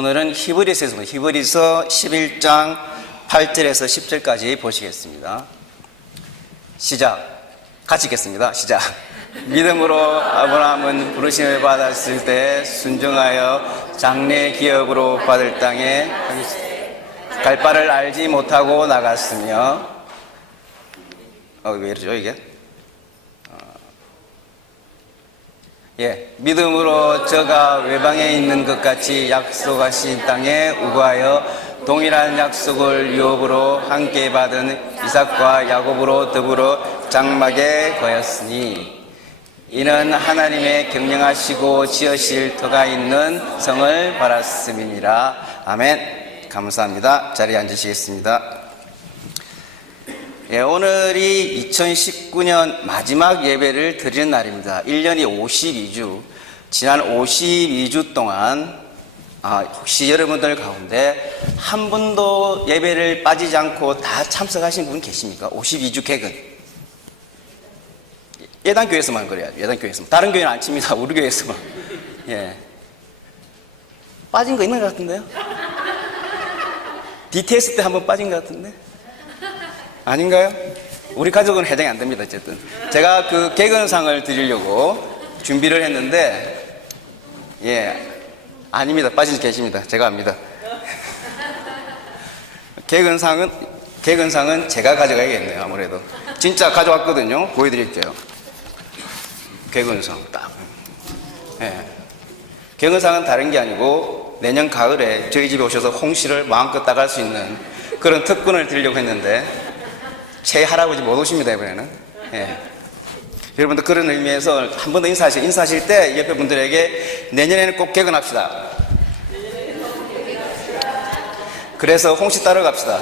오늘은 히브리서 11장 8절에서 10절까지 보시겠습니다. 시작. 같이 읽겠습니다. 시작. 믿음으로 아브라함은 부르심을 받았을 때 순종하여 장래 기업으로 받을 땅에 갈 바를 알지 못하고 나갔으며 왜 이러죠 이게? 믿음으로 저가 외방에 있는 것 같이 약속하신 땅에 우거하여 동일한 약속을 유업으로 함께 받은 이삭과 야곱으로 더불어 장막에 거였으니 이는 하나님의 경영하시고 지으실 터가 있는 성을 바랐음이니라. 아멘. 감사합니다. 자리에 앉으시겠습니다. 오늘이 2019년 마지막 예배를 드리는 날입니다. 1년이 52주, 지난 52주 동안 혹시 여러분들 가운데 한 분도 예배를 빠지지 않고 다 참석하신 분 계십니까? 52주 개근. 예단교회에서만 그래요. 예단교회에서만. 다른 교회는 안 칩니다. 우리 교회에서만. 빠진 거 있는 것 같은데요? DTS 때 한번 빠진 것 같은데? 아닌가요? 우리 가족은 해당이 안 됩니다. 어쨌든 제가 그 개근상을 드리려고 준비를 했는데 아닙니다. 빠진 지 계십니다. 제가 압니다. 개근상은 제가 가져가야겠네요. 아무래도 진짜 가져왔거든요. 보여드릴게요. 개근상 딱. 개근상은 다른 게 아니고 내년 가을에 저희 집에 오셔서 홍시를 마음껏 따갈 수 있는 그런 특권을 드리려고 했는데 제 할아버지 못 오십니다, 이번에는. 여러분들 그런 의미에서 한 번 더 인사하실 때 옆에 분들에게 내년에는 꼭 개근합시다. 그래서 홍시 따러 갑시다.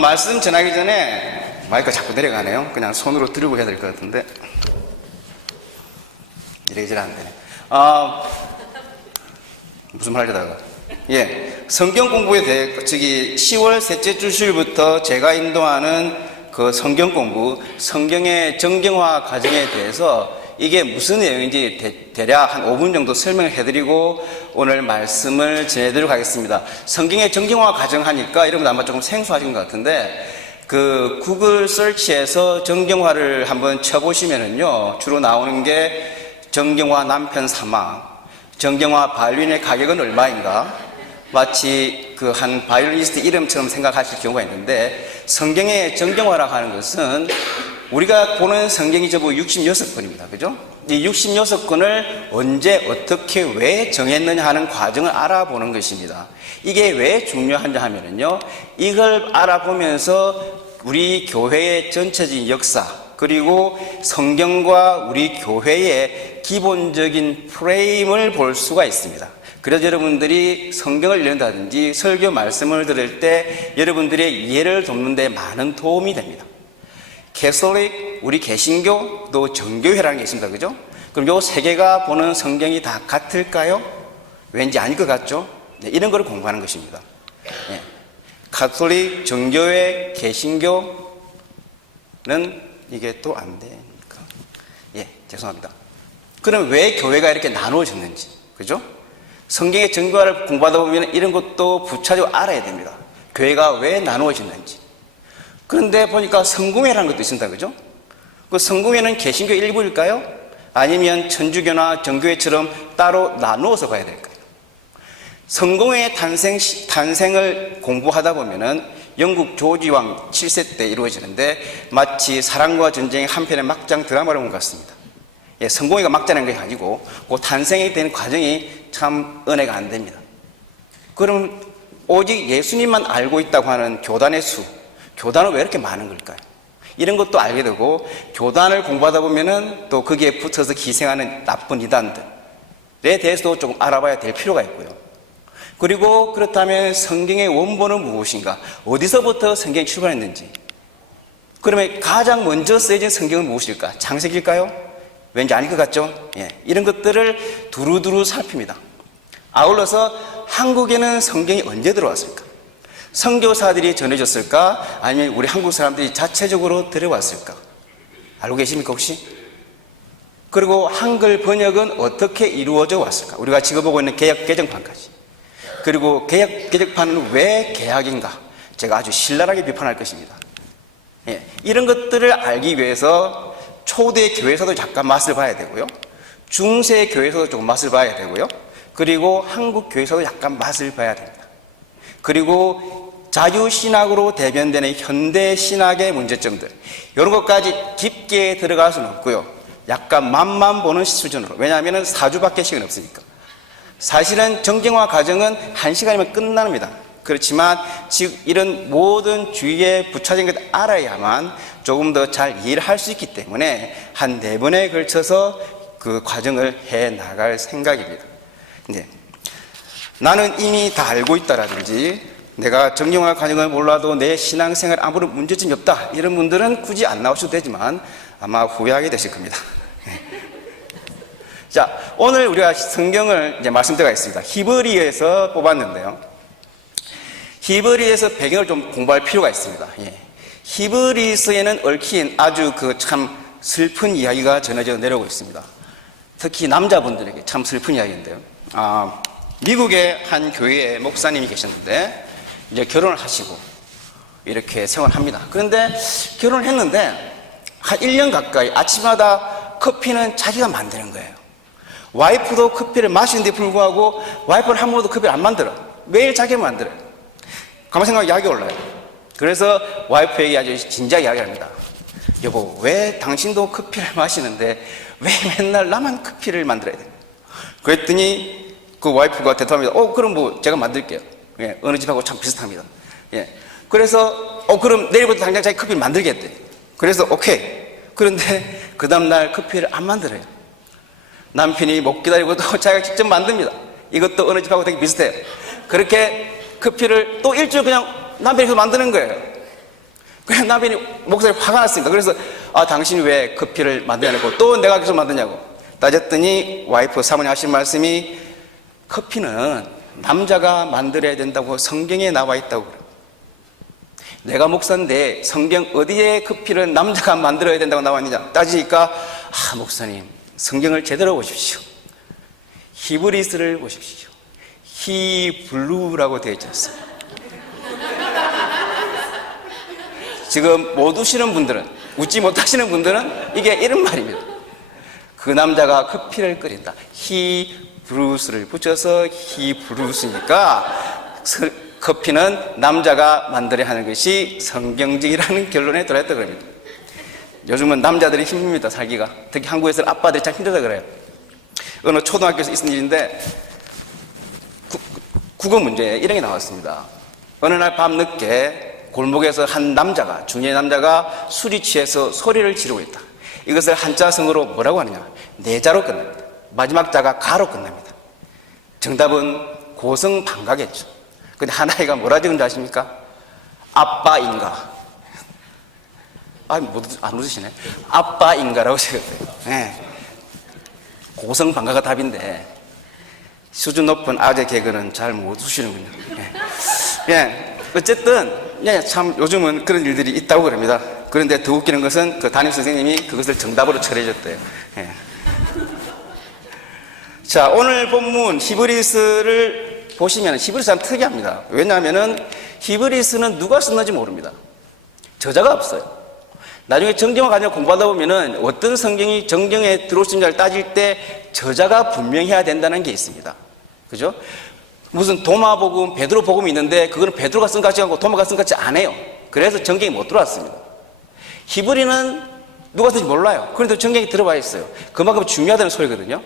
말씀 전하기 전에 마이크가 자꾸 내려가네요. 그냥 손으로 들고 해야 될 것 같은데 이래저래 안 되네. 무슨 말 하려다가 성경 공부에 대해 10월 셋째 주일부터 제가 인도하는 그 성경 공부, 성경의 정경화 과정에 대해서 이게 무슨 내용인지 대략 한 5분 정도 설명을 해드리고 오늘 말씀을 전해드리도록 하겠습니다. 성경의 정경화 과정 하니까 여러분 아마 조금 생소하신 것 같은데 그 구글 서치에서 정경화를 한번 쳐보시면은요 주로 나오는 게 정경화 남편 사망, 정경화 바이올린의 가격은 얼마인가? 마치 그 한 바이올리니스트 이름처럼 생각하실 경우가 있는데 성경의 정경화라고 하는 것은 우리가 보는 성경이 전부 66권입니다. 그죠? 이 66권을 언제 어떻게 왜 정했느냐 하는 과정을 알아보는 것입니다. 이게 왜 중요한지 하면은요 이걸 알아보면서 우리 교회의 전체적인 역사 그리고 성경과 우리 교회의 기본적인 프레임을 볼 수가 있습니다. 그래서 여러분들이 성경을 읽는다든지 설교 말씀을 들을 때 여러분들의 이해를 돕는 데 많은 도움이 됩니다. 캐톨릭, 우리 개신교, 또 정교회라는 게 있습니다. 그죠? 그럼 요 세 개가 보는 성경이 다 같을까요? 왠지 아닐 것 같죠? 이런 걸 공부하는 것입니다. 가톨릭, 정교회, 개신교는 이게 또 안 되니까. 죄송합니다. 그럼 왜 교회가 이렇게 나누어졌는지, 그죠? 성경의 정교화를 공부하다 보면 이런 것도 부차적으로 알아야 됩니다. 교회가 왜 나누어졌는지. 그런데 보니까 성공회라는 것도 있습니다. 그죠? 그 성공회는 개신교 일부일까요? 아니면 천주교나 정교회처럼 따로 나누어서 가야 될까요? 성공회의 탄생을 공부하다 보면은 영국 조지 왕 7세 때 이루어지는데 마치 사랑과 전쟁의 한 편의 막장 드라마를 본 것 같습니다. 성공회가 막자는 게 아니고 그 탄생이 된 과정이 참 은혜가 안 됩니다. 그럼 오직 예수님만 알고 있다고 하는 교단의 수, 교단은 왜 이렇게 많은 걸까요? 이런 것도 알게 되고 교단을 공부하다 보면은 또 거기에 붙어서 기생하는 나쁜 이단들에 대해서도 조금 알아봐야 될 필요가 있고요. 그리고 그렇다면 성경의 원본은 무엇인가? 어디서부터 성경이 출발했는지? 그러면 가장 먼저 쓰여진 성경은 무엇일까? 창세기일까요? 왠지 아닐 것 같죠? 이런 것들을 두루두루 살핍니다. 아울러서 한국에는 성경이 언제 들어왔을까? 선교사들이 전해줬을까? 아니면 우리 한국 사람들이 자체적으로 들어왔을까? 알고 계십니까 혹시? 그리고 한글 번역은 어떻게 이루어져 왔을까? 우리가 지금 보고 있는 개역 개정판까지. 그리고 개역 개정판은 왜 개약인가? 제가 아주 신랄하게 비판할 것입니다. 예, 이런 것들을 알기 위해서 초대 교회에서도 잠깐 맛을 봐야 되고요. 중세 교회에서도 조금 맛을 봐야 되고요. 그리고 한국 교회에서도 약간 맛을 봐야 됩니다. 그리고 자유신학으로 대변되는 현대신학의 문제점들, 이런 것까지 깊게 들어갈 수는 없고요. 약간 맛만 보는 수준으로. 왜냐하면 4주밖에 시간이 없으니까. 사실은 정경화 과정은 1시간이면 끝납니다. 그렇지만 지금 이런 모든 주위에 부차적인 것을 알아야만 조금 더 잘 이해를 할 수 있기 때문에 한 4번에 걸쳐서 그 과정을 해 나갈 생각입니다. 네. 나는 이미 다 알고 있다라든지 내가 정경화 과정을 몰라도 내 신앙생활 아무런 문제점이 없다, 이런 분들은 굳이 안 나오셔도 되지만 아마 후회하게 되실 겁니다. 자, 오늘 우리가 성경을 이제 말씀드리가 있습니다. 히브리에서 뽑았는데요. 히브리에서 배경을 좀 공부할 필요가 있습니다. 예. 히브리서에는 얽힌 아주 그 참 슬픈 이야기가 전해져 내려오고 있습니다. 특히 남자분들에게 참 슬픈 이야기인데요. 미국의 한 교회에 목사님이 계셨는데 이제 결혼을 하시고 이렇게 생활합니다. 그런데 결혼을 했는데 한 1년 가까이 아침마다 커피는 자기가 만드는 거예요. 와이프도 커피를 마시는데 불구하고 와이프는 한 번도 커피를 안 만들어. 매일 자기가 만들어요. 가만 생각하면 약이 올라요. 그래서 와이프에게 아주 진지하게 이야기합니다. 여보, 왜 당신도 커피를 마시는데 왜 맨날 나만 커피를 만들어야 돼? 그랬더니 그 와이프가 대답합니다. 그럼 뭐 제가 만들게요. 예, 어느 집하고 참 비슷합니다. 예. 그래서 그럼 내일부터 당장 자기 커피를 만들겠대. 그래서 오케이. 그런데 그 다음날 커피를 안 만들어요. 남편이 못 기다리고도 자기가 직접 만듭니다. 이것도 어느 집하고 되게 비슷해요. 그렇게 커피를 또 일주일 그냥 남편이 계속 만드는 거예요. 그래서 남편이 목소리 화가 났습니다. 그래서 당신이 왜 커피를 만드냐고, 또 내가 계속 만드냐고 따졌더니 와이프 사모님 하신 말씀이, 커피는 남자가 만들어야 된다고 성경에 나와 있다고 그래요. 내가 목사인데 성경 어디에 커피를 남자가 만들어야 된다고 나와 있느냐 따지니까, 목사님 성경을 제대로 보십시오. 히브리스를 보십시오. 히블루라고 되어 있지 않습니까? 지금 못 우시는 분들은, 웃지 못하시는 분들은 이게 이런 말입니다. 그 남자가 커피를 끓인다. 히브루스를 붙여서 히브루스니까 커피는 남자가 만들어야 하는 것이 성경적이라는 결론에 들어있다 그럽니다. 요즘은 남자들이 힘듭니다, 살기가. 특히 한국에서는 아빠들이 참 힘들다 그래요. 어느 초등학교에서 있은 일인데 국어 문제에 이런 게 나왔습니다. 어느 날 밤늦게 골목에서 한 남자가, 중년의 남자가 술이 취해서 소리를 지르고 있다. 이것을 한자성어로 뭐라고 하느냐, 내자로 끝납니다. 마지막 자가 가로 끝납니다. 정답은 고성방가겠죠. 근데 한 아이가 뭐라 적은지 아십니까? 아빠인가. 안 웃으시네. 아빠인가라고 적었대요. 네. 고성방가가 답인데 수준 높은 아재 개그는 잘 못 웃으시는군요. 네. 네. 어쨌든 참 요즘은 그런 일들이 있다고 그럽니다. 그런데 더 웃기는 것은 그 담임 선생님이 그것을 정답으로 처리해줬대요. 네. 자, 오늘 본문 히브리스를 보시면 히브리스는 특이합니다. 왜냐하면 히브리스는 누가 썼는지 모릅니다. 저자가 없어요. 나중에 정경화 과정 공부하다 보면은 어떤 성경이 정경에 들어올 수 있는지를 따질 때 저자가 분명해야 된다는 게 있습니다. 그죠? 무슨 도마복음, 베드로복음이 있는데 그거는 베드로가 쓴 것 같지 않고 도마가 쓴 것 같지 않아요. 그래서 정경이 못 들어왔습니다. 히브리는 누가 쓴지 몰라요. 그런데 정경이 들어와 있어요. 그만큼 중요하다는 소리거든요.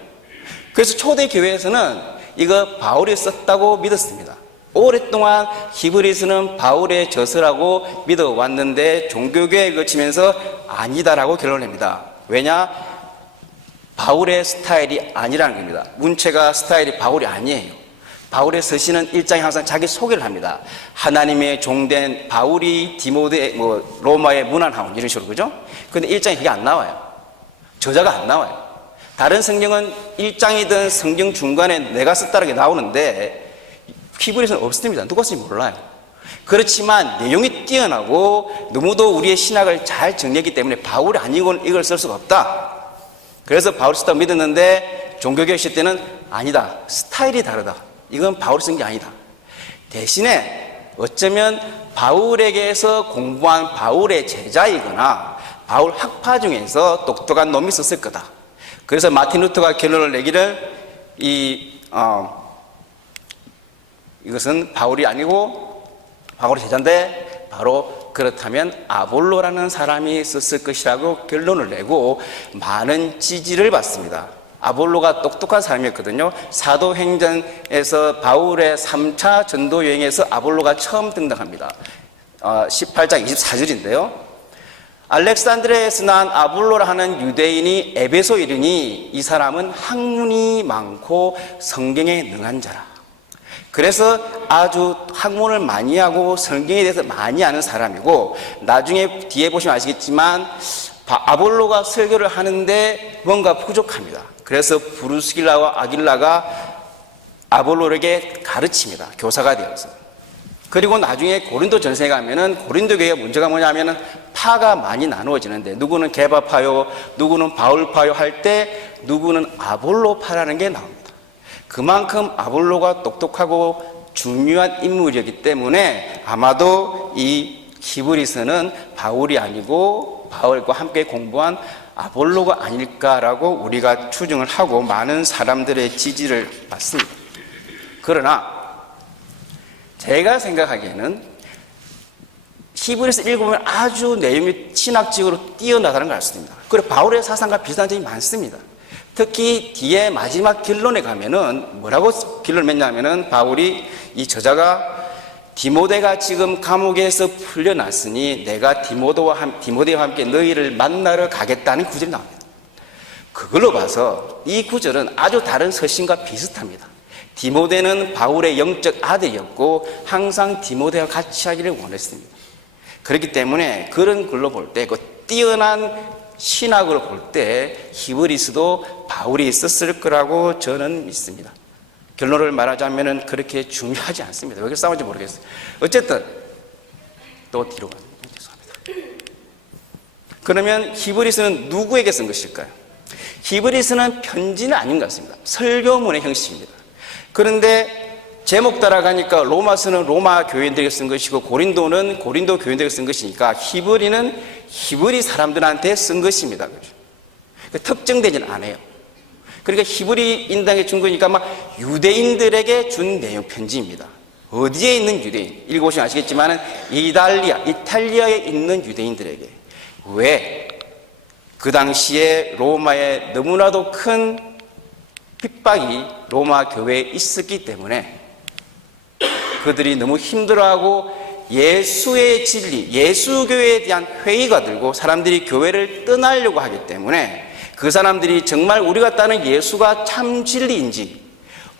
그래서 초대 교회에서는 이거 바울이 썼다고 믿었습니다. 오랫동안 히브리서는 바울의 저서라고 믿어왔는데 종교개혁을 거치면서 아니다라고 결론냅니다. 왜냐? 바울의 스타일이 아니라는 겁니다. 문체가 스타일이 바울이 아니에요. 바울의 서신은 일장에 항상 자기 소개를 합니다. 하나님의 종된 바울이 디모데, 로마의 문안하온 이런 식으로, 그죠? 근데 일장에 그게 안 나와요. 저자가 안 나와요. 다른 성경은 일장이든 성경 중간에 내가 썼다는 게 나오는데 히브리서는 없습니다. 누가 쓴지 몰라요. 그렇지만 내용이 뛰어나고 너무도 우리의 신학을 잘 정리했기 때문에 바울이 아니고는 이걸 쓸 수가 없다. 그래서 바울이 썼다고 믿었는데 종교개혁 시대 때는 아니다. 스타일이 다르다. 이건 바울이 쓴 게 아니다. 대신에 어쩌면 바울에게서 공부한 바울의 제자이거나 바울 학파 중에서 똑똑한 놈이 썼을 거다. 그래서 마틴 루터가 결론을 내기를 이것은 바울이 아니고 바울의 제자인데 바로 그렇다면 아볼로라는 사람이 썼을 것이라고 결론을 내고 많은 지지를 받습니다. 아볼로가 똑똑한 사람이었거든요. 사도행전에서 바울의 3차 전도 여행에서 아볼로가 처음 등장합니다. 18장 24절인데요. 알렉산드리아에서 난 아볼로라 하는 유대인이 에베소에 이르니 이 사람은 학문이 많고 성경에 능한 자라. 그래서 아주 학문을 많이 하고 성경에 대해서 많이 아는 사람이고, 나중에 뒤에 보시면 아시겠지만 아볼로가 설교를 하는데 뭔가 부족합니다. 그래서 브루스길라와 아길라가 아볼로에게 가르칩니다. 교사가 되어서. 그리고 나중에 고린도 전세에 가면은 고린도 교회의 문제가 뭐냐면은 파가 많이 나누어지는데 누구는 게바파요, 누구는 바울파요 할 때 누구는 아볼로파라는 게 나옵니다. 그만큼 아볼로가 똑똑하고 중요한 인물이었기 때문에 아마도 이 히브리서는 바울이 아니고 바울과 함께 공부한 아볼로가 아닐까라고 우리가 추정을 하고 많은 사람들의 지지를 받습니다. 그러나 제가 생각하기에는 히브리서 읽으면 아주 내용이 신학적으로 뛰어나다는 걸 알 수 있습니다. 그리고 바울의 사상과 비슷한 점이 많습니다. 특히 뒤에 마지막 결론에 가면은 뭐라고 결론을 맺냐면은 바울이 이 저자가 디모데가 지금 감옥에서 풀려났으니 내가 디모데와 함께 너희를 만나러 가겠다는 구절이 나옵니다. 그걸로 봐서 이 구절은 아주 다른 서신과 비슷합니다. 디모데는 바울의 영적 아들이었고 항상 디모데와 같이 하기를 원했습니다. 그렇기 때문에 그런 글로 볼 때, 그 뛰어난 신학으로 볼 때 히브리서도 바울이 썼을 거라고 저는 믿습니다. 결론을 말하자면 그렇게 중요하지 않습니다. 왜 그렇게 싸운지 모르겠어요. 어쨌든 또 뒤로 가요. 죄송합니다. 그러면 히브리서는 누구에게 쓴 것일까요? 히브리서는 편지는 아닌 것 같습니다. 설교문의 형식입니다. 그런데 제목 따라가니까 로마서는 로마 교인들에게 쓴 것이고 고린도는 고린도 교인들에게 쓴 것이니까 히브리는 히브리 사람들한테 쓴 것입니다. 그렇죠? 특정되지는 않아요. 그러니까 히브리인당에 준 거니까 막 유대인들에게 준 내용 편지입니다. 어디에 있는 유대인? 읽어보시면 아시겠지만 이탈리아에 있는 유대인들에게. 왜? 그 당시에 로마에 너무나도 큰 핍박이 로마 교회에 있었기 때문에 그들이 너무 힘들어하고 예수의 진리, 예수교회에 대한 회의가 들고 사람들이 교회를 떠나려고 하기 때문에 그 사람들이 정말 우리가 따르는 예수가 참 진리인지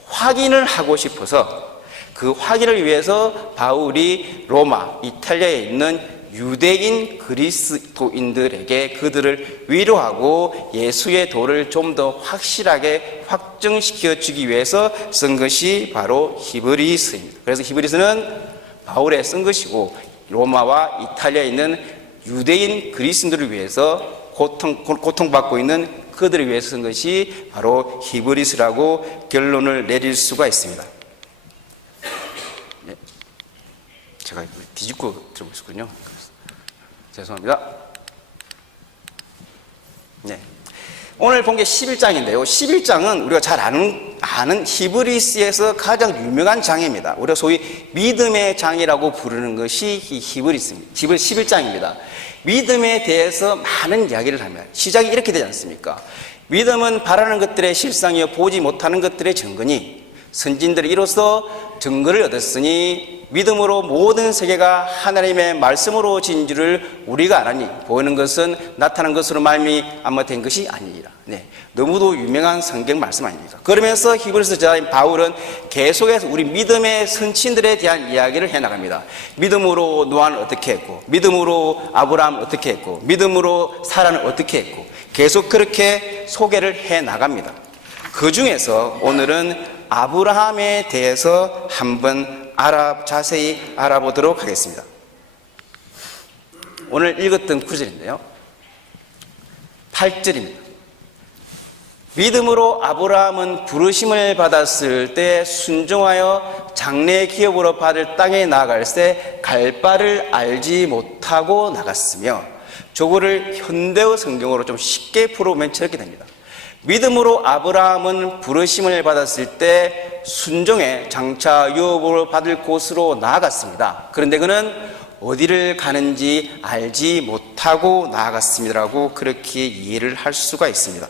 확인을 하고 싶어서 그 확인을 위해서 바울이 로마, 이탈리아에 있는 유대인 그리스도인들에게 그들을 위로하고 예수의 도를 좀 더 확실하게 확증시켜 주기 위해서 쓴 것이 바로 히브리서입니다. 그래서 히브리서는 바울에 쓴 것이고 로마와 이탈리아에 있는 유대인 그리스도인들을 위해서 고통받고 있는 그들을 위해서 쓴 것이 바로 히브리서라고 결론을 내릴 수가 있습니다. 제가 뒤집고 들고 있었군요. 죄송합니다. 네. 오늘 본 게 11장인데요. 11장은 우리가 잘 아는 히브리서에서 가장 유명한 장입니다. 우리가 소위 믿음의 장이라고 부르는 것이 이 히브리서입니다. 11장입니다. 믿음에 대해서 많은 이야기를 합니다. 시작이 이렇게 되지 않습니까? 믿음은 바라는 것들의 실상이요 보지 못하는 것들의 증거니 선진들이 이로써 증거를 얻었으니 믿음으로 모든 세계가 하나님의 말씀으로 진 줄을 우리가 알았니 보이는 것은 나타난 것으로 말미암아 된 것이 아니니라. 네, 너무도 유명한 성경 말씀 아닙니까? 그러면서 히브리서 저자인 바울은 계속해서 우리 믿음의 선친들에 대한 이야기를 해나갑니다. 믿음으로 노아는 어떻게 했고, 믿음으로 아브라함은 어떻게 했고, 믿음으로 사라는 어떻게 했고, 계속 그렇게 소개를 해나갑니다. 그 중에서 오늘은 아브라함에 대해서 한번 자세히 알아보도록 하겠습니다. 오늘 읽었던 구절인데요. 8절입니다. 믿음으로 아브라함은 부르심을 받았을 때 순종하여 장래 기업으로 받을 땅에 나아갈새 갈 바를 알지 못하고 나갔으며, 저거를 현대어 성경으로 좀 쉽게 풀어보면 저렇게 됩니다. 믿음으로 아브라함은 부르심을 받았을 때 순종해 장차 유업으로 받을 곳으로 나아갔습니다. 그런데 그는 어디를 가는지 알지 못하고 나아갔습니다라고 그렇게 이해를 할 수가 있습니다.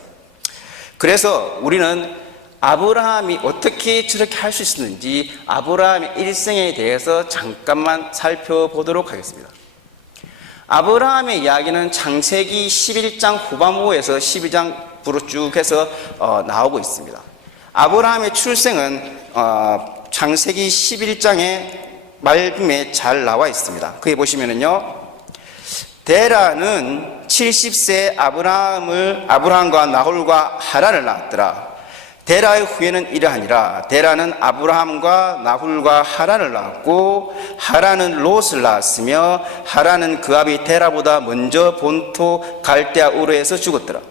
그래서 우리는 아브라함이 어떻게 저렇게 할 수 있었는지 아브라함의 일생에 대해서 잠깐만 살펴보도록 하겠습니다. 아브라함의 이야기는 창세기 11장 후반부에서 12장부로 쭉 해서 나오고 있습니다. 아브라함의 출생은 창세기 11장의 말씀에 잘 나와 있습니다. 거기 보시면은요, 데라는 70세 아브라함과 나홀과 하란을 낳았더라. 데라의 후예는 이러하니라. 데라는 아브라함과 나홀과 하란을 낳았고, 하란은 롯을 낳았으며, 하란은 그 아비 데라보다 먼저 본토 갈대아 우르에서 죽었더라.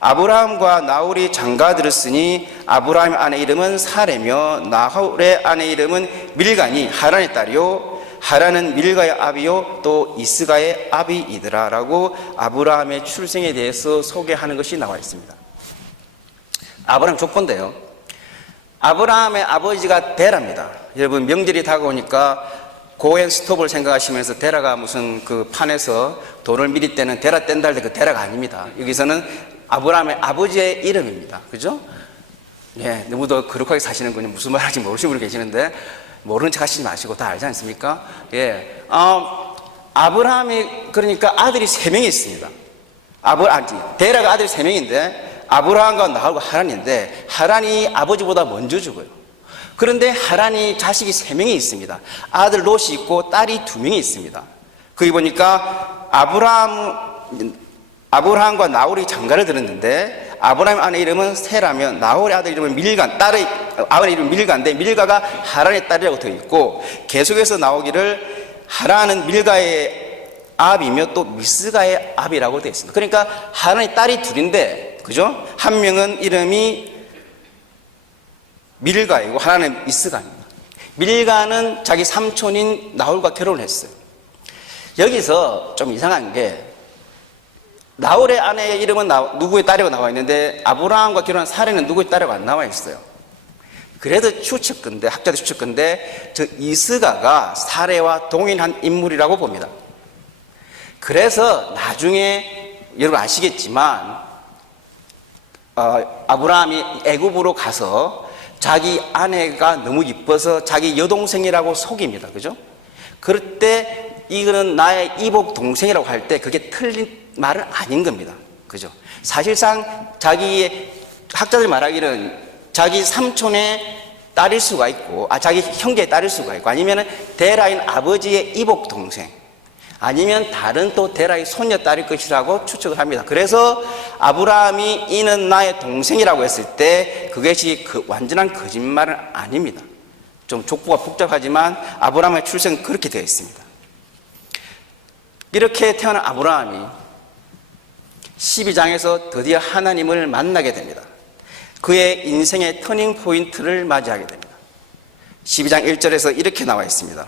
아브라함과 나홀이 장가들었으니 아브라함의 아내 이름은 사레며 나홀의 아내 이름은 밀가니 하란의 딸이요, 하란은 밀가의 아비요 또 이스가의 아비이더라 라고 아브라함의 출생에 대해서 소개하는 것이 나와 있습니다. 아브라함 족보인데요, 아브라함의 아버지가 데라입니다. 여러분, 명절이 다가오니까 고엔 스톱을 생각하시면서 데라가 무슨 그 판에서 돈을 미리 떼는 데라 뗀다 할 때 그 데라가 아닙니다. 여기서는 아브라함의 아버지의 이름입니다. 그죠? 예, 너무도 거룩하게 사시는군요. 무슨 말인지 모르시는 분이 계시는데 모르는 척 하시지 마시고 다 알지 않습니까? 예, 아브라함이 그러니까 아들이 3명이 있습니다. 데라가 아들이 3명인데 아브라함과 나홀과 하란인데, 하란이 아버지보다 먼저 죽어요. 그런데 하란이 자식이 3명이 있습니다. 아들 롯이 있고 딸이 2명이 있습니다. 거기 보니까 아브라함과 나홀이 장가를 들었는데 아브라함의 아내 이름은 세라며 나홀의 아들 이름은 밀가, 딸의 아버지 이름은 밀가인데 밀가가 하란의 딸이라고 되어 있고, 계속해서 나오기를 하란은 밀가의 아비며 또 미스가의 아비라고 되어 있습니다. 그러니까 하란의 딸이 2인데, 그죠? 한 명은 이름이 밀가이고 하나는 이스가입니다. 밀가는 자기 삼촌인 나홀과 결혼을 했어요. 여기서 좀 이상한 게, 나홀의 아내의 이름은 누구의 딸이라고 나와 있는데 아브라함과 결혼한 사레는 누구의 딸이라고 안 나와 있어요. 그래서 학자들 추측건데 저 이스가가 사레와 동일한 인물이라고 봅니다. 그래서 나중에 여러분 아시겠지만 아브라함이 애굽으로 가서 자기 아내가 너무 이뻐서 자기 여동생이라고 속입니다. 그죠? 그럴 때 이거는 나의 이복 동생이라고 할 때 그게 틀린 말은 아닌 겁니다. 그죠? 사실상 자기의 학자들이 말하기는 자기 삼촌의 딸일 수가 있고, 자기 형제의 딸일 수가 있고, 아니면 데라인 아버지의 이복 동생, 아니면 다른 또 데라의 손녀 딸일 것이라고 추측을 합니다. 그래서 아브라함이 이는 나의 동생이라고 했을 때 그것이 완전한 거짓말은 아닙니다. 좀 족보가 복잡하지만 아브라함의 출생은 그렇게 되어 있습니다. 이렇게 태어난 아브라함이 12장에서 드디어 하나님을 만나게 됩니다. 그의 인생의 터닝 포인트를 맞이하게 됩니다. 12장 1절에서 이렇게 나와 있습니다.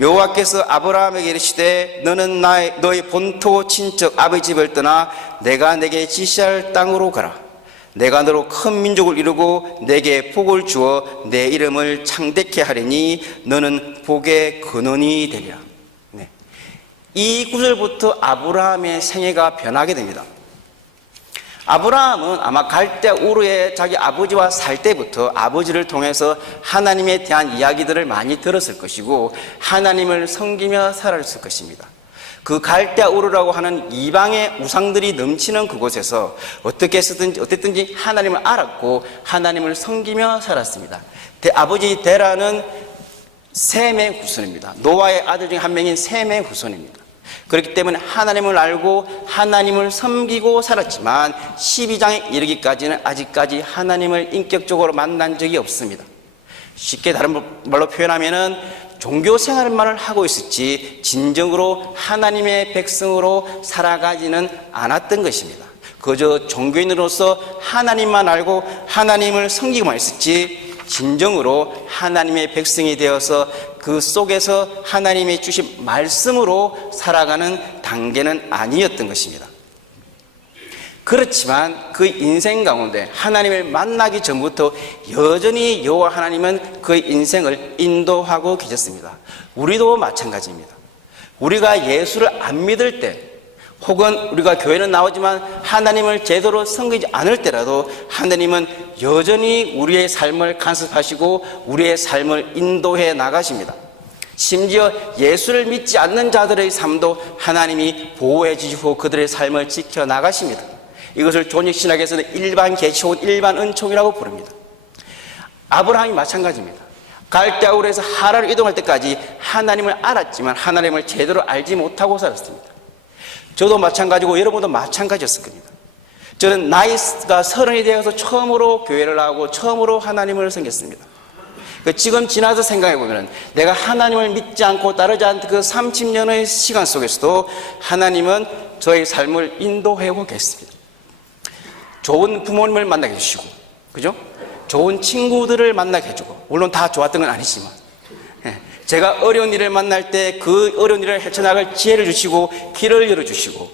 여호와께서 아브라함에게 이르시되 너는 너의 본토 친척 아버지 집을 떠나 내가 내게 지시할 땅으로 가라. 내가 너로 큰 민족을 이루고 내게 복을 주어 내 이름을 창대케 하리니 너는 복의 근원이 되리라. 네. 이 구절부터 아브라함의 생애가 변하게 됩니다. 아브라함은 아마 갈대아 우르에 자기 아버지와 살 때부터 아버지를 통해서 하나님에 대한 이야기들을 많이 들었을 것이고 하나님을 섬기며 살았을 것입니다. 그 갈대아 우르라고 하는 이방의 우상들이 넘치는 그곳에서 어쨌든지 하나님을 알았고 하나님을 섬기며 살았습니다. 아버지 데라는 셈의 후손입니다. 노아의 아들 중 한 명인 셈의 후손입니다. 그렇기 때문에 하나님을 알고 하나님을 섬기고 살았지만 12장에 이르기까지는 아직까지 하나님을 인격적으로 만난 적이 없습니다. 쉽게 다른 말로 표현하면은 종교 생활만을 하고 있었지 진정으로 하나님의 백성으로 살아가지는 않았던 것입니다. 그저 종교인으로서 하나님만 알고 하나님을 섬기기만 했었지, 진정으로 하나님의 백성이 되어서 그 속에서 하나님이 주신 말씀으로 살아가는 단계는 아니었던 것입니다. 그렇지만 그 인생 가운데 하나님을 만나기 전부터 여전히 여호와 하나님은 그 인생을 인도하고 계셨습니다. 우리도 마찬가지입니다. 우리가 예수를 안 믿을 때, 혹은 우리가 교회는 나오지만 하나님을 제대로 섬기지 않을 때라도 하나님은 여전히 우리의 삶을 간섭하시고 우리의 삶을 인도해 나가십니다. 심지어 예수를 믿지 않는 자들의 삶도 하나님이 보호해 주시고 그들의 삶을 지켜 나가십니다. 이것을 조직신학에서는 일반 계시혼, 일반 은총이라고 부릅니다. 아브라함이 마찬가지입니다. 갈대아우르에서 하라로 이동할 때까지 하나님을 알았지만 하나님을 제대로 알지 못하고 살았습니다. 저도 마찬가지고 여러분도 마찬가지였을 겁니다. 저는 나이가 30이 되어서 처음으로 교회를 나오고 처음으로 하나님을 섬겼습니다. 지금 지나서 생각해보면 내가 하나님을 믿지 않고 따르지 않던 그 30년의 시간 속에서도 하나님은 저의 삶을 인도하고 계십니다. 좋은 부모님을 만나게 해주시고, 그죠? 좋은 친구들을 만나게 해주고, 물론 다 좋았던 건 아니지만, 제가 어려운 일을 만날 때 그 어려운 일을 헤쳐나갈 지혜를 주시고 길을 열어주시고,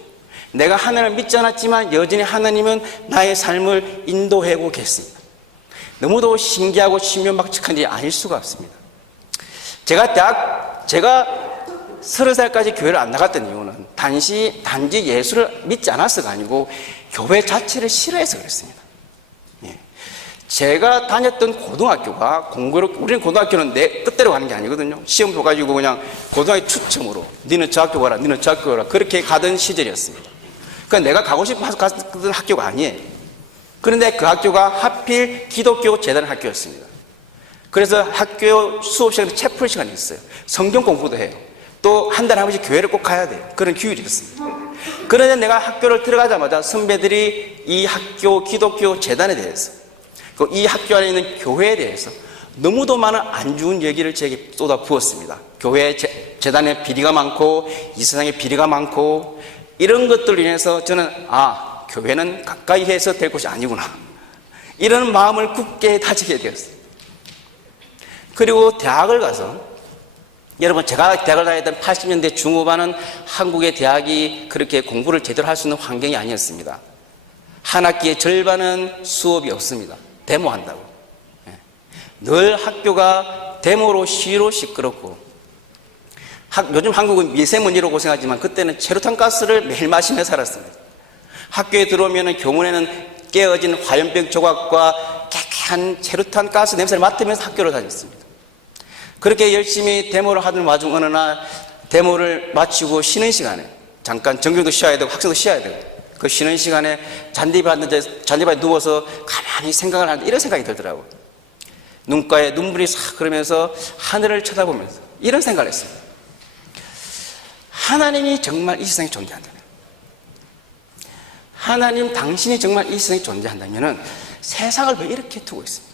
내가 하나님을 믿지 않았지만 여전히 하나님은 나의 삶을 인도하고 계십니다. 너무도 신기하고 신묘막측한 일이 아닐 수가 없습니다. 제가 30살까지 교회를 안 나갔던 이유는 단지 예수를 믿지 않아서가 아니고 교회 자체를 싫어해서 그랬습니다. 제가 다녔던 고등학교가 우리는 고등학교는 내 뜻대로 가는 게 아니거든요. 시험 봐가지고 그냥 고등학교 추첨으로 너는 저 학교 가라, 너는 저 학교 가라, 그렇게 가던 시절이었습니다. 그러니까 내가 가고 싶어서 갔던 학교가 아니에요. 그런데 그 학교가 하필 기독교 재단 학교였습니다. 그래서 학교 수업 시간에 채플 시간이 있어요. 성경 공부도 해요. 또 한 달에 한 번씩 교회를 꼭 가야 돼요. 그런 규율이 있었습니다. 그런데 내가 학교를 들어가자마자 선배들이 이 학교 기독교 재단에 대해서, 이 학교 안에 있는 교회에 대해서 너무도 많은 안 좋은 얘기를 제게 쏟아 부었습니다. 교회 재단에 비리가 많고 이 세상에 비리가 많고, 이런 것들로 인해서 저는 교회는 가까이 해서 될 곳이 아니구나, 이런 마음을 굳게 다지게 되었어요. 그리고 대학을 가서, 여러분, 제가 대학을 다녔던 80년대 중후반은 한국의 대학이 그렇게 공부를 제대로 할 수 있는 환경이 아니었습니다. 한 학기의 절반은 수업이 없습니다. 데모한다고. 늘 학교가 데모로 시로 시끄럽고, 요즘 한국은 미세먼지로 고생하지만 그때는 체류탄 가스를 매일 마시며 살았습니다. 학교에 들어오면 교문에는 깨어진 화염병 조각과 깨끗한 체류탄 가스 냄새를 맡으면서 학교를 다녔습니다. 그렇게 열심히 데모를 하던 와중 어느 날 데모를 마치고 쉬는 시간에, 잠깐 전교도 쉬어야 되고 학생도 쉬어야 되고, 그 쉬는 시간에 잔디밭에 누워서 가만히 생각을 하는데 이런 생각이 들더라고요. 눈가에 눈물이 싹 흐르면서 하늘을 쳐다보면서 이런 생각을 했습니다. 하나님이 정말 이 세상에 존재한다면, 하나님 당신이 정말 이 세상에 존재한다면 세상을 왜 이렇게 두고 있습니까?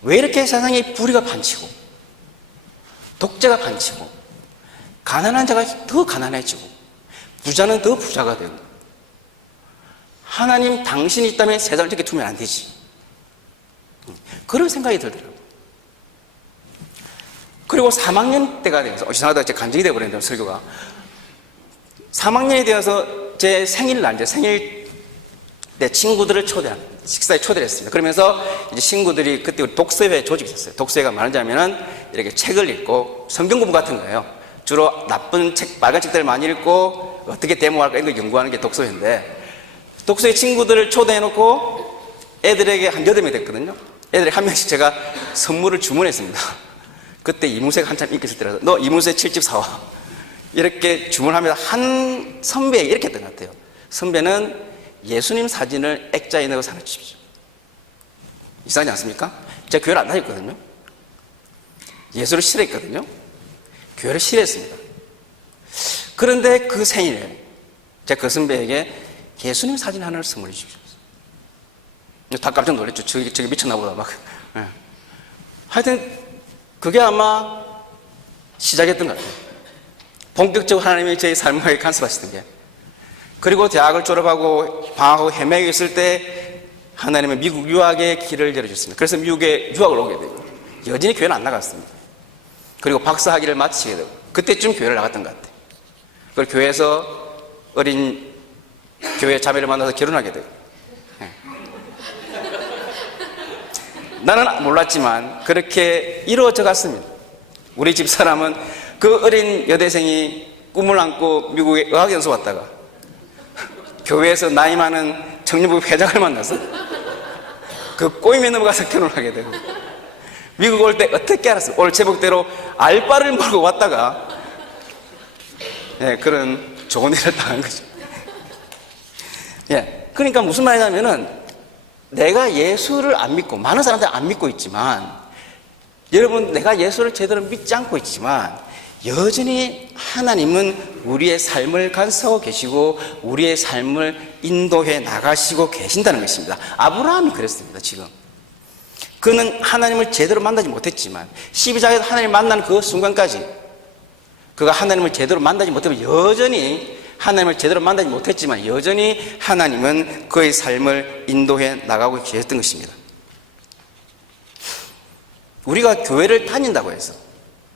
왜 이렇게 세상에 불의가 판치고 독재가 판치고 가난한 자가 더 가난해지고 부자는 더 부자가 되고, 하나님 당신이 있다면 세상을 이렇게 두면 안 되지, 그런 생각이 들더라고요. 그리고 3학년 때가 되면서, 이상하다, 제 간증이 되어버렸는데, 설교가 3학년이 되어서 제 생일날, 생일 때 친구들을 식사에 초대를 했습니다. 그러면서 이제 친구들이, 그때 우리 독서회 조직이 있었어요. 독서회가 뭐냐면은 이렇게 책을 읽고 성경 공부 같은 거예요. 주로 나쁜 책, 빨간 책들을 많이 읽고 어떻게 데모할까 이런 거 연구하는 게 독서회인데, 독서회 친구들을 초대해놓고 애들에게 한 8명이 됐거든요. 애들이 한 명씩 제가 선물을 주문했습니다. 그때 이문세가 한참 인기 있을 때라서 너 이문세 7집 사와, 이렇게 주문하면서 한 선배에게 이렇게 했던 것 같아요. 선배는 예수님 사진을 액자에 넣어 사는 주십시오. 이상하지 않습니까? 제가 교회를 안 다녔거든요. 예수를 싫어했거든요. 교회를 싫어했습니다. 그런데 그 생일에 제가 그 선배에게 예수님 사진 하나를 선물해 주십시오. 다 깜짝 놀랐죠. 저기 미쳤나 보다 막. 하여튼 그게 아마 시작했던 것 같아요. 본격적으로 하나님이 제 삶을 간섭하시던 게, 그리고 대학을 졸업하고 방학하고 헤매고 있을 때 하나님은 미국 유학의 길을 열어주셨습니다. 그래서 미국에 유학을 오게 되고 여전히 교회는 안 나갔습니다. 그리고 박사학위를 마치게 되고 그때쯤 교회를 나갔던 것 같아요. 그리고 교회에서 어린 교회 자매를 만나서 결혼하게 되고 나는 몰랐지만 그렇게 이루어져 갔습니다. 우리 집사람은 그 어린 여대생이 꿈을 안고 미국에 의학연수 왔다가 교회에서 나이 많은 청년부 회장을 만나서 그 꼬임에 넘어가서 결혼을 하게 되고 미국 올 때 어떻게 알았어요? 오늘 제목대로 알바를 몰고 왔다가 그런 좋은 일을 당한 거죠. 그러니까 무슨 말이냐면은 내가 예수를 안 믿고 많은 사람들이 안 믿고 있지만 여러분 내가 예수를 제대로 믿지 않고 있지만 여전히 하나님은 우리의 삶을 간섭하고 계시고 우리의 삶을 인도해 나가시고 계신다는 것입니다. 아브라함이 그랬습니다. 지금 그는 하나님을 제대로 만나지 못했지만 12장에서 하나님을 만나는 그 순간까지 그가 하나님을 제대로 만나지 못하면 여전히 하나님을 제대로 만나지 못했지만 여전히 하나님은 그의 삶을 인도해 나가고 계셨던 것입니다. 우리가 교회를 다닌다고 해서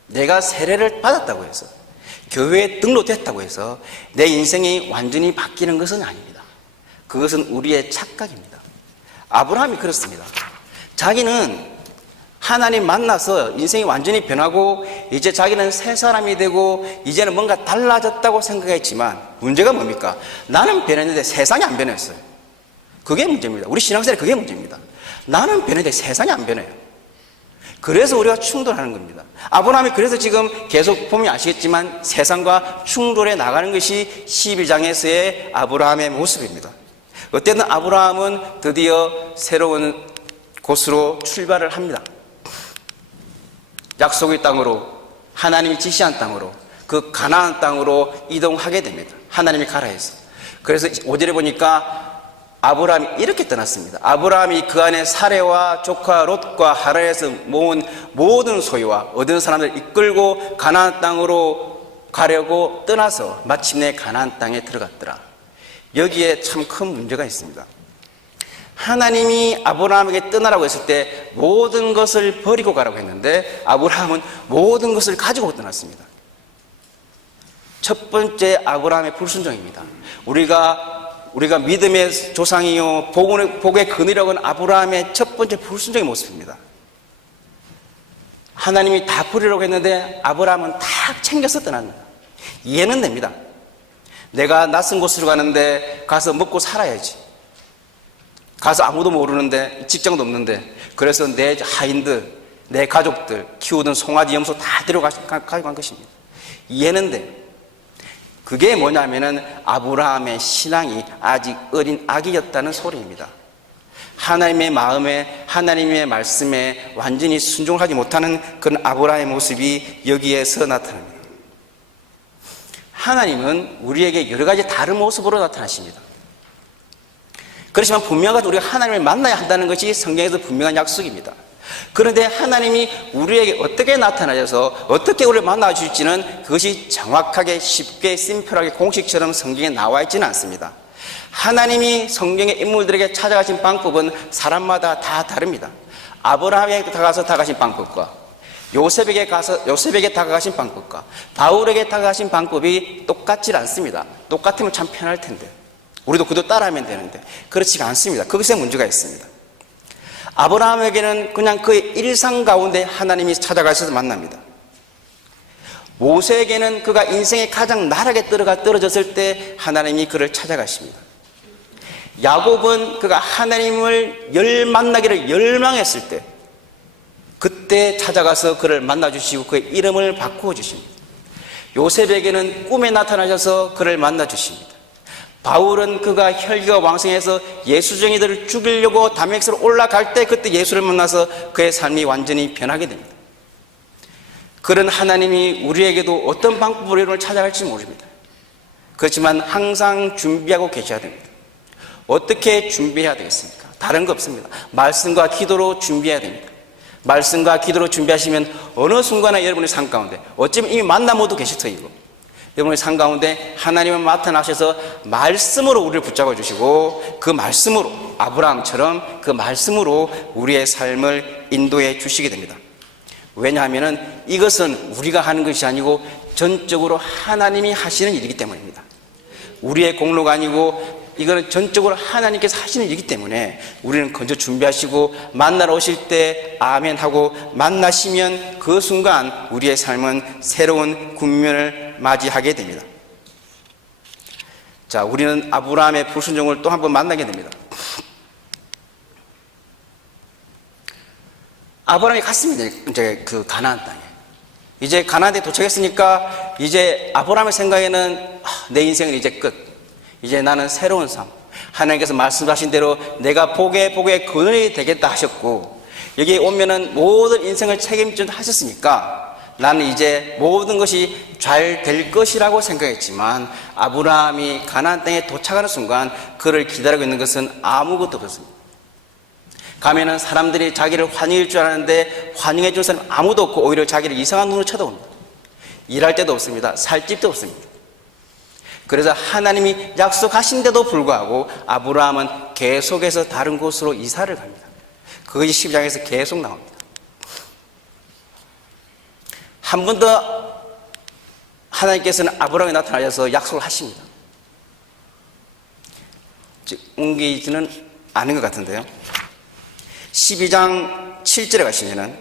내가 세례를 받았다고 해서 교회에 등록됐다고 해서 내 인생이 완전히 바뀌는 것은 아닙니다. 그것은 우리의 착각입니다. 아브라함이 그렇습니다. 자기는 하나님 만나서 인생이 완전히 변하고 이제 자기는 새 사람이 되고 이제는 뭔가 달라졌다고 생각했지만 문제가 뭡니까? 나는 변했는데 세상이 안 변했어요. 그게 문제입니다. 우리 신앙생활 그게 문제입니다. 나는 변했는데 세상이 안 변해요. 그래서 우리가 충돌하는 겁니다. 아브라함이 그래서 지금 계속 보면 아시겠지만 세상과 충돌해 나가는 것이 11장에서의 아브라함의 모습입니다. 어쨌든 아브라함은 드디어 새로운 곳으로 출발을 합니다. 약속의 땅으로 하나님이 지시한 땅으로 그 가나안 땅으로 이동하게 됩니다. 하나님이 가라 해서. 그래서 5절에 보니까 아브라함이 이렇게 떠났습니다. 아브라함이 그 안에 사레와 조카 롯과 하란에서 모은 모든 소유와 얻은 사람들을 이끌고 가나안 땅으로 가려고 떠나서 마침내 가나안 땅에 들어갔더라. 여기에 참 큰 문제가 있습니다. 하나님이 아브라함에게 떠나라고 했을 때 모든 것을 버리고 가라고 했는데 아브라함은 모든 것을 가지고 떠났습니다. 첫 번째 아브라함의 불순종입니다. 우리가 믿음의 조상이요 복의 근이라고 하는 아브라함의 첫 번째 불순종의 모습입니다. 하나님이 다 버리라고 했는데 아브라함은 다 챙겨서 떠납니다. 이해는 됩니다. 내가 낯선 곳으로 가는데 가서 먹고 살아야지. 가서 아무도 모르는데 직장도 없는데 그래서 내 하인들, 내 가족들 키우던 송아지 염소 다 가지고 간 것입니다. 이해는 돼. 그게 뭐냐면은 아브라함의 신앙이 아직 어린 아기였다는 소리입니다. 하나님의 마음에 하나님의 말씀에 완전히 순종하지 못하는 그런 아브라함의 모습이 여기에서 나타납니다. 하나님은 우리에게 여러 가지 다른 모습으로 나타나십니다. 그렇지만 분명하게 우리가 하나님을 만나야 한다는 것이 성경에서 분명한 약속입니다. 그런데 하나님이 우리에게 어떻게 나타나셔서 어떻게 우리를 만나 주실지는 그것이 정확하게 쉽게 심플하게 공식처럼 성경에 나와 있지는 않습니다. 하나님이 성경의 인물들에게 찾아가신 방법은 사람마다 다 다릅니다. 아브라함에게 다가가신 방법과 요셉에게 다가가신 방법과 바울에게 다가가신 방법이 똑같지 않습니다. 똑같으면 참 편할 텐데 우리도 그도 따라하면 되는데 그렇지가 않습니다. 거기서 문제가 있습니다. 아브라함에게는 그냥 그의 일상 가운데 하나님이 찾아가셔서 만납니다. 모세에게는 그가 인생의 가장 나락에 떨어졌을 때 하나님이 그를 찾아가십니다. 야곱은 그가 하나님을 만나기를 열망했을 때 그때 찾아가서 그를 만나주시고 그의 이름을 바꾸어 주십니다. 요셉에게는 꿈에 나타나셔서 그를 만나주십니다. 바울은 그가 혈기가 왕성해서 예수쟁이들을 죽이려고 다메섹으로 올라갈 때 그때 예수를 만나서 그의 삶이 완전히 변하게 됩니다. 그런 하나님이 우리에게도 어떤 방법으로 여러분을 찾아갈지 모릅니다. 그렇지만 항상 준비하고 계셔야 됩니다. 어떻게 준비해야 되겠습니까? 다른 거 없습니다. 말씀과 기도로 준비해야 됩니다. 말씀과 기도로 준비하시면 어느 순간에 여러분의 삶 가운데 어쩌면 이미 만나 모두 계실 터이고 여러분의 삶 가운데 하나님은 나타나셔서 말씀으로 우리를 붙잡아 주시고 그 말씀으로 아브라함처럼 그 말씀으로 우리의 삶을 인도해 주시게 됩니다. 왜냐하면 이것은 우리가 하는 것이 아니고 전적으로 하나님이 하시는 일이기 때문입니다. 우리의 공로가 아니고 이거는 전적으로 하나님께서 하시는 일이기 때문에 우리는 먼저 준비하시고 만나러 오실 때 아멘 하고 만나시면 그 순간 우리의 삶은 새로운 국면을 맞이하게 됩니다. 자, 우리는 아브라함의 불순종을 또 한 번 만나게 됩니다. 아브라함이 갔습니다. 이제 그 가나안 땅에. 이제 가나안에 도착했으니까 이제 아브라함의 생각에는 내 인생은 이제 끝. 이제 나는 새로운 삶. 하나님께서 말씀하신 대로 내가 복에 근원이 되겠다 하셨고 여기에 오면은 모든 인생을 책임져 하셨으니까 나는 이제 모든 것이 잘 될 것이라고 생각했지만 아브라함이 가나안 땅에 도착하는 순간 그를 기다리고 있는 것은 아무것도 없었습니다. 가면은 사람들이 자기를 환영할 줄 알았는데 환영해 줄 사람 아무도 없고 오히려 자기를 이상한 눈으로 쳐다봅니다. 일할 데도 없습니다. 살 집도 없습니다. 그래서 하나님이 약속하신데도 불구하고 아브라함은 계속해서 다른 곳으로 이사를 갑니다. 그것이 12장에서 계속 나옵니다. 한 번 더 하나님께서는 아브라함에 나타나셔서 약속을 하십니다. 즉 옮기지는 않은 것 같은데요. 12장 7절에 가시면은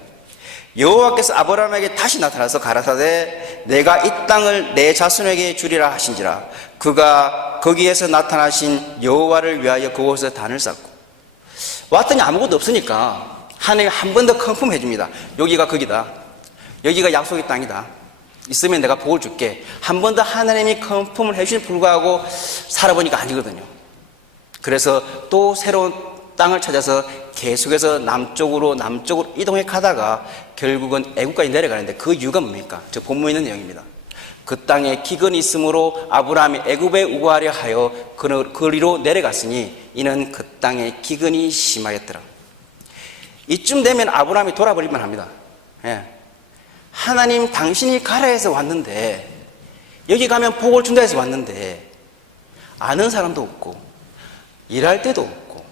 여호와께서 아브라함에게 다시 나타나서 가라사대 내가 이 땅을 내 자손에게 주리라 하신지라 그가 거기에서 나타나신 여호와를 위하여 그곳에 단을 쌓고 왔더니 아무것도 없으니까 하나님이 한 번 더 컨펌해 줍니다. 여기가 거기다. 여기가 약속의 땅이다. 있으면 내가 복을 줄게. 한 번 더 하나님이 컨펌을 해주신 불구하고 살아보니까 아니거든요. 그래서 또 새로운 땅을 찾아서 계속해서 남쪽으로 이동해 가다가 결국은 애국까지 내려가는데 그 이유가 뭡니까? 저 본문에 있는 내용입니다. 그 땅에 기근이 있으므로 아브라함이 애굽에 우거하려 하여 그리로 내려갔으니 이는 그 땅에 기근이 심하였더라. 이쯤 되면 아브라함이 돌아버릴만 합니다. 예. 하나님 당신이 가라 해서 왔는데 여기 가면 복을 준다 해서 왔는데 아는 사람도 없고 일할 데도 없고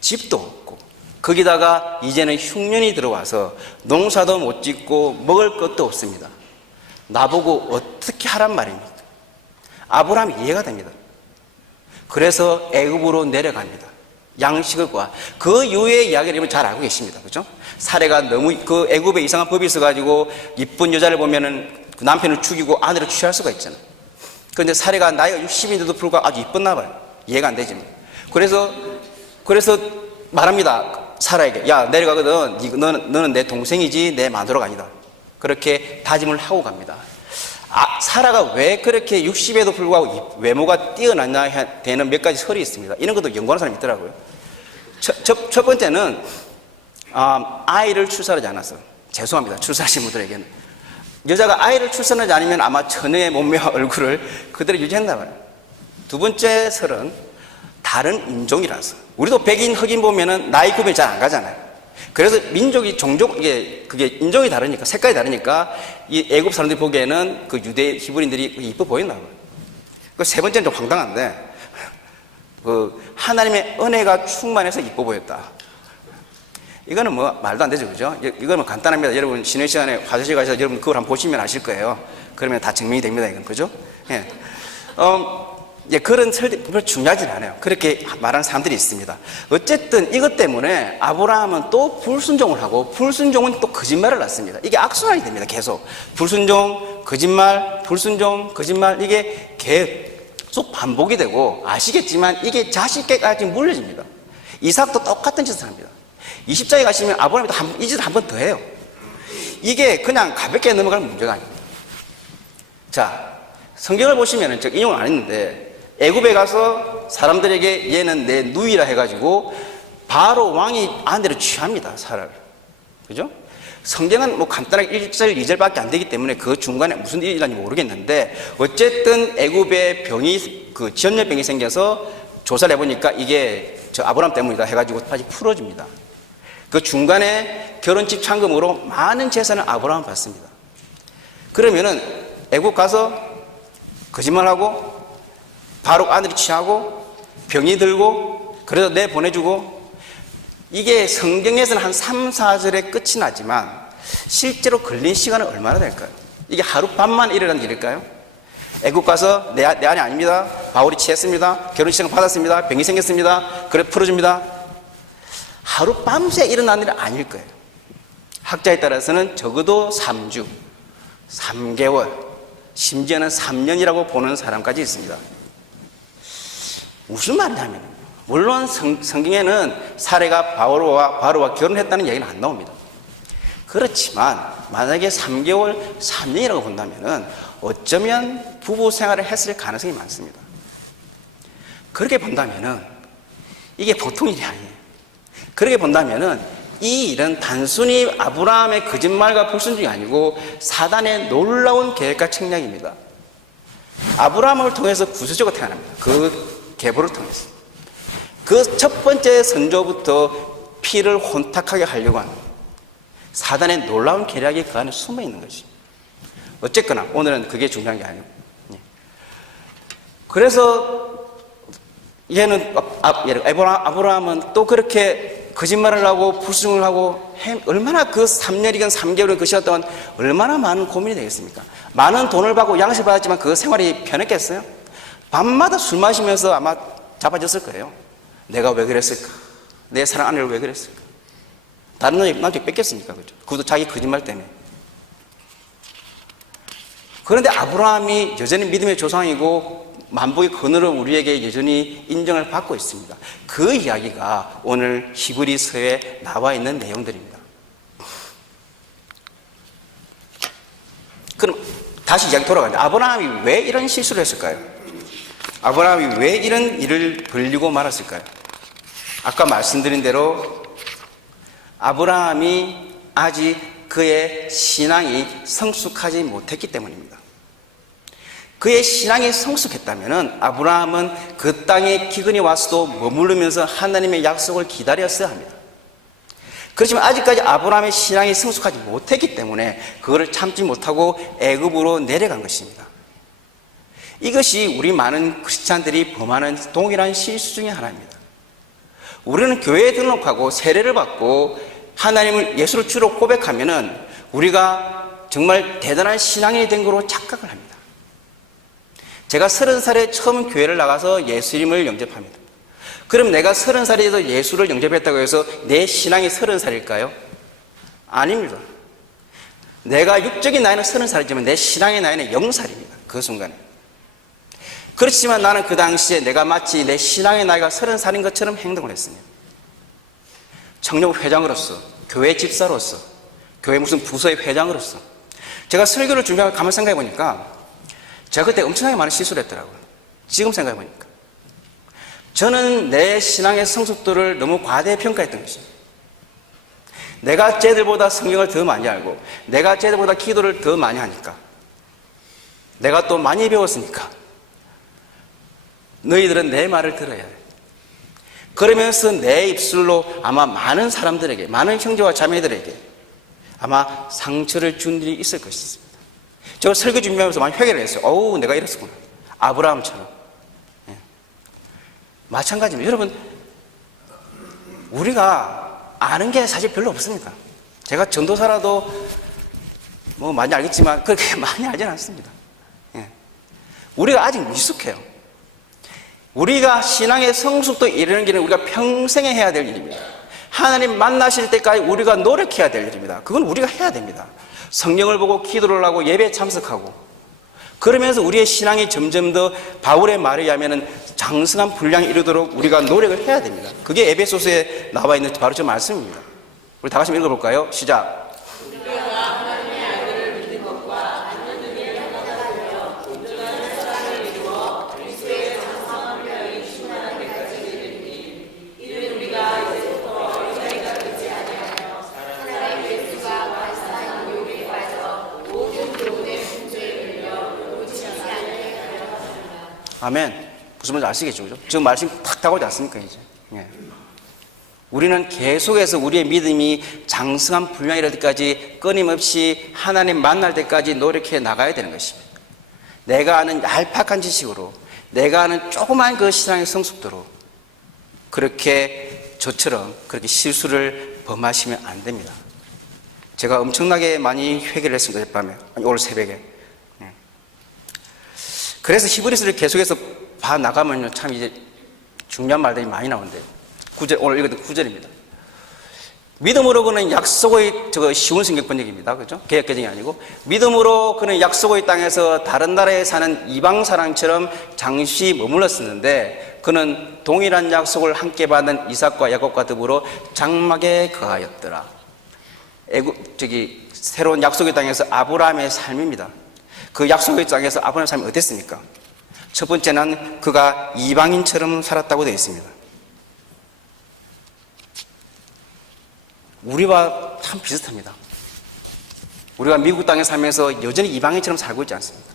집도 없고 거기다가 이제는 흉년이 들어와서 농사도 못 짓고 먹을 것도 없습니다. 나보고 어떻게 하란 말입니까? 아브라함이 이해가 됩니다. 그래서 애굽으로 내려갑니다. 양식을 구하. 그 이후의 이야기를 여러분 잘 알고 계십니다. 그죠? 사례가 너무 그 애굽에 이상한 법이 있어가지고 이쁜 여자를 보면은 그 남편을 죽이고 아내를 취할 수가 있잖아요. 그런데 사례가 나이가 60인데도 불구하고 아주 이뻤나 봐요. 이해가 안 되지. 그래서 말합니다. 사라에게 야 내려가거든. 너는 내 동생이지 내 마누라가 아니다. 그렇게 다짐을 하고 갑니다. 사라가 왜 그렇게 60에도 불구하고 외모가 뛰어났냐 되는 몇 가지 설이 있습니다. 이런 것도 연구하는 사람이 있더라고요. 첫 번째는 아이를 출산하지 않았어. 죄송합니다. 출산하신 분들에게는. 여자가 아이를 출산하지 않으면 아마 처녀의 몸매와 얼굴을 그대로 유지했나 봐요. 두 번째 설은 다른 인종이라서. 우리도 백인, 흑인 보면은 나이 구분이 잘 안 가잖아요. 그래서 민족이 그게 인종이 다르니까, 색깔이 다르니까 이 애굽 사람들이 보기에는 그 유대 히브리인들이 이뻐 보였나 봐요. 그 세 번째는 좀 황당한데, 하나님의 은혜가 충만해서 이뻐 보였다. 이거는 뭐 말도 안 되죠, 그죠? 이거는 간단합니다. 여러분 쉬는 시간에 화장실 가셔서 여러분 그걸 한번 보시면 아실 거예요. 그러면 다 증명이 됩니다, 이건 그죠? 예. 그런 설들이 별로 중요하진 않아요. 그렇게 말하는 사람들이 있습니다. 어쨌든 이것 때문에 아브라함은 또 불순종을 하고 불순종은 또 거짓말을 낳습니다. 이게 악순환이 됩니다. 계속 불순종, 거짓말, 불순종, 거짓말 이게 계속 반복이 되고 아시겠지만 이게 자식에게까지 물려집니다. 이삭도 똑같은 짓을 합니다. 20장에 가시면 아브라함이 이 짓을 한 번 더 해요. 이게 그냥 가볍게 넘어가는 문제가 아닙니다. 자, 성경을 보시면 제가 인용을 안 했는데 애굽에 가서 사람들에게 얘는 내 누이라 해가지고 바로 왕이 아내를 취합니다. 사라를. 그죠? 성경은 뭐 간단하게 1절, 2절밖에 안 되기 때문에 그 중간에 무슨 일이 일어난지 모르겠는데 어쨌든 애굽에 병이 지연염병이 생겨서 조사를 해보니까 이게 저 아브라함 때문이다 해가지고 다시 풀어집니다. 그 중간에 결혼집 창금으로 많은 재산을 아브라함 받습니다. 그러면은 애굽 가서 거짓말하고 바로 아들이 취하고 병이 들고 그래서 내보내주고, 이게 성경에서는 한 3, 4절에 끝이 나지만 실제로 걸린 시간은 얼마나 될까요? 이게 하룻밤만 일어난 일일까요? 애국 가서 내 아내 아닙니다. 바울이 취했습니다. 결혼식을 받았습니다. 병이 생겼습니다. 그래 풀어줍니다. 하룻밤새 일어난 일은 아닐 거예요. 학자에 따라서는 적어도 3주, 3개월, 심지어는 3년이라고 보는 사람까지 있습니다. 무슨 말이냐면, 물론 성경에는 사례가 바로와 결혼했다는 얘기는 안 나옵니다. 그렇지만 만약에 3개월, 3년이라고 본다면 어쩌면 부부 생활을 했을 가능성이 많습니다. 그렇게 본다면 이게 보통 일이 아니에요. 그렇게 본다면 이 일은 단순히 아브라함의 거짓말과 불순종이 아니고 사단의 놀라운 계획과 책략입니다. 아브라함을 통해서 구세주가 태어납니다. 그 계보를 통해서. 그 첫 번째 선조부터 피를 혼탁하게 하려고 하는 사단의 놀라운 계략이 그 안에 숨어 있는 것입니다. 어쨌거나 오늘은 그게 중요한 게 아니에요. 그래서 얘는 아브라함은 또 그렇게 거짓말을 하고 불순종을 하고 얼마나 그 3년이건 3개월이건 그 시간 동안 얼마나 많은 고민이 되겠습니까? 많은 돈을 받고 양식을 받았지만 그 생활이 편했겠어요? 밤마다 술 마시면서 아마 자빠졌을 거예요. 내가 왜 그랬을까? 내 사랑 아내를 왜 그랬을까? 다른 남자 뺏겼으니까, 그죠? 그것도 자기 거짓말 때문에. 그런데 아브라함이 여전히 믿음의 조상이고 만복의 근원으로 우리에게 여전히 인정을 받고 있습니다. 그 이야기가 오늘 히브리서에 나와 있는 내용들입니다. 그럼 다시 이야기 돌아가는데, 아브라함이 왜 이런 실수를 했을까요? 아브라함이 왜 이런 일을 벌리고 말았을까요? 아까 말씀드린 대로 아브라함이 아직 그의 신앙이 성숙하지 못했기 때문입니다. 그의 신앙이 성숙했다면 아브라함은 그 땅에 기근이 와서도 머무르면서 하나님의 약속을 기다렸어야 합니다. 그렇지만 아직까지 아브라함의 신앙이 성숙하지 못했기 때문에 그거를 참지 못하고 애굽으로 내려간 것입니다. 이것이 우리 많은 크리스찬들이 범하는 동일한 실수 중에 하나입니다. 우리는 교회에 등록하고 세례를 받고 하나님을 예수를 주로 고백하면은 우리가 정말 대단한 신앙이 된 거로 착각을 합니다. 제가 30살에 처음 교회를 나가서 예수님을 영접합니다. 그럼 내가 30살에 돼서 예수를 영접했다고 해서 내 신앙이 30살일까요? 아닙니다. 내가 육적인 나이는 30살이지만 내 신앙의 나이는 0살입니다. 그 순간에. 그렇지만 나는 그 당시에 내가 마치 내 신앙의 나이가 30살인 것처럼 행동을 했습니다. 청년부 회장으로서, 교회 집사로서, 교회 무슨 부서의 회장으로서 제가 설교를 준비하고 가만히 생각해 보니까 제가 그때 엄청나게 많은 실수를 했더라고요. 지금 생각해 보니까 저는 내 신앙의 성숙도를 너무 과대평가했던 것입니다. 내가 쟤들보다 성경을 더 많이 알고 내가 쟤들보다 기도를 더 많이 하니까, 내가 또 많이 배웠으니까 너희들은 내 말을 들어야 돼. 그러면서 내 입술로 아마 많은 사람들에게, 많은 형제와 자매들에게 아마 상처를 준 일이 있을 것입니다. 제가 설교 준비하면서 많이 회개를 했어요. 어우, 내가 이랬었구나. 아브라함처럼. 마찬가지입니다. 여러분, 우리가 아는 게 사실 별로 없습니다. 제가 전도사라도 뭐 많이 알겠지만 그렇게 많이 알지는 않습니다. 우리가 아직 미숙해요. 우리가 신앙의 성숙도 이르는 길은 우리가 평생에 해야 될 일입니다. 하나님 만나실 때까지 우리가 노력해야 될 일입니다. 그건 우리가 해야 됩니다. 성경을 보고 기도를 하고 예배에 참석하고, 그러면서 우리의 신앙이 점점 더 바울의 말에 의하면 장성한 분량에 이르도록 우리가 노력을 해야 됩니다. 그게 에베소서에 나와 있는 바로 저 말씀입니다. 우리 다 같이 읽어볼까요? 시작. 아멘. 무슨 말인지 아시겠죠? 그죠? 지금 말씀 탁 다가오지 않습니까, 이제? 예. 우리는 계속해서 우리의 믿음이 장성한 분량이 이를 때까지 끊임없이 하나님 만날 때까지 노력해 나가야 되는 것입니다. 내가 아는 얄팍한 지식으로, 내가 아는 조그만 그 신앙의 성숙도로 그렇게 저처럼 그렇게 실수를 범하시면 안 됩니다. 제가 엄청나게 많이 회개를 했습니다. 어젯밤에, 오늘 새벽에. 그래서 히브리서를 계속해서 봐 나가면요, 참 이제 중요한 말들이 많이 나오는데, 오늘 읽었던 9절입니다. 믿음으로 그는 약속의 쉬운 성경 번역입니다. 그죠? 개역개정이 아니고, 믿음으로 그는 약속의 땅에서 다른 나라에 사는 이방 사람처럼 잠시 머물렀었는데, 그는 동일한 약속을 함께 받은 이삭과 야곱과 더불어 장막에 거하였더라. 새로운 약속의 땅에서 아브라함의 삶입니다. 그 약속의 땅에서 아브라함의 삶이 어땠습니까? 첫 번째는 그가 이방인처럼 살았다고 되어 있습니다. 우리와 참 비슷합니다. 우리가 미국 땅에 살면서 여전히 이방인처럼 살고 있지 않습니까?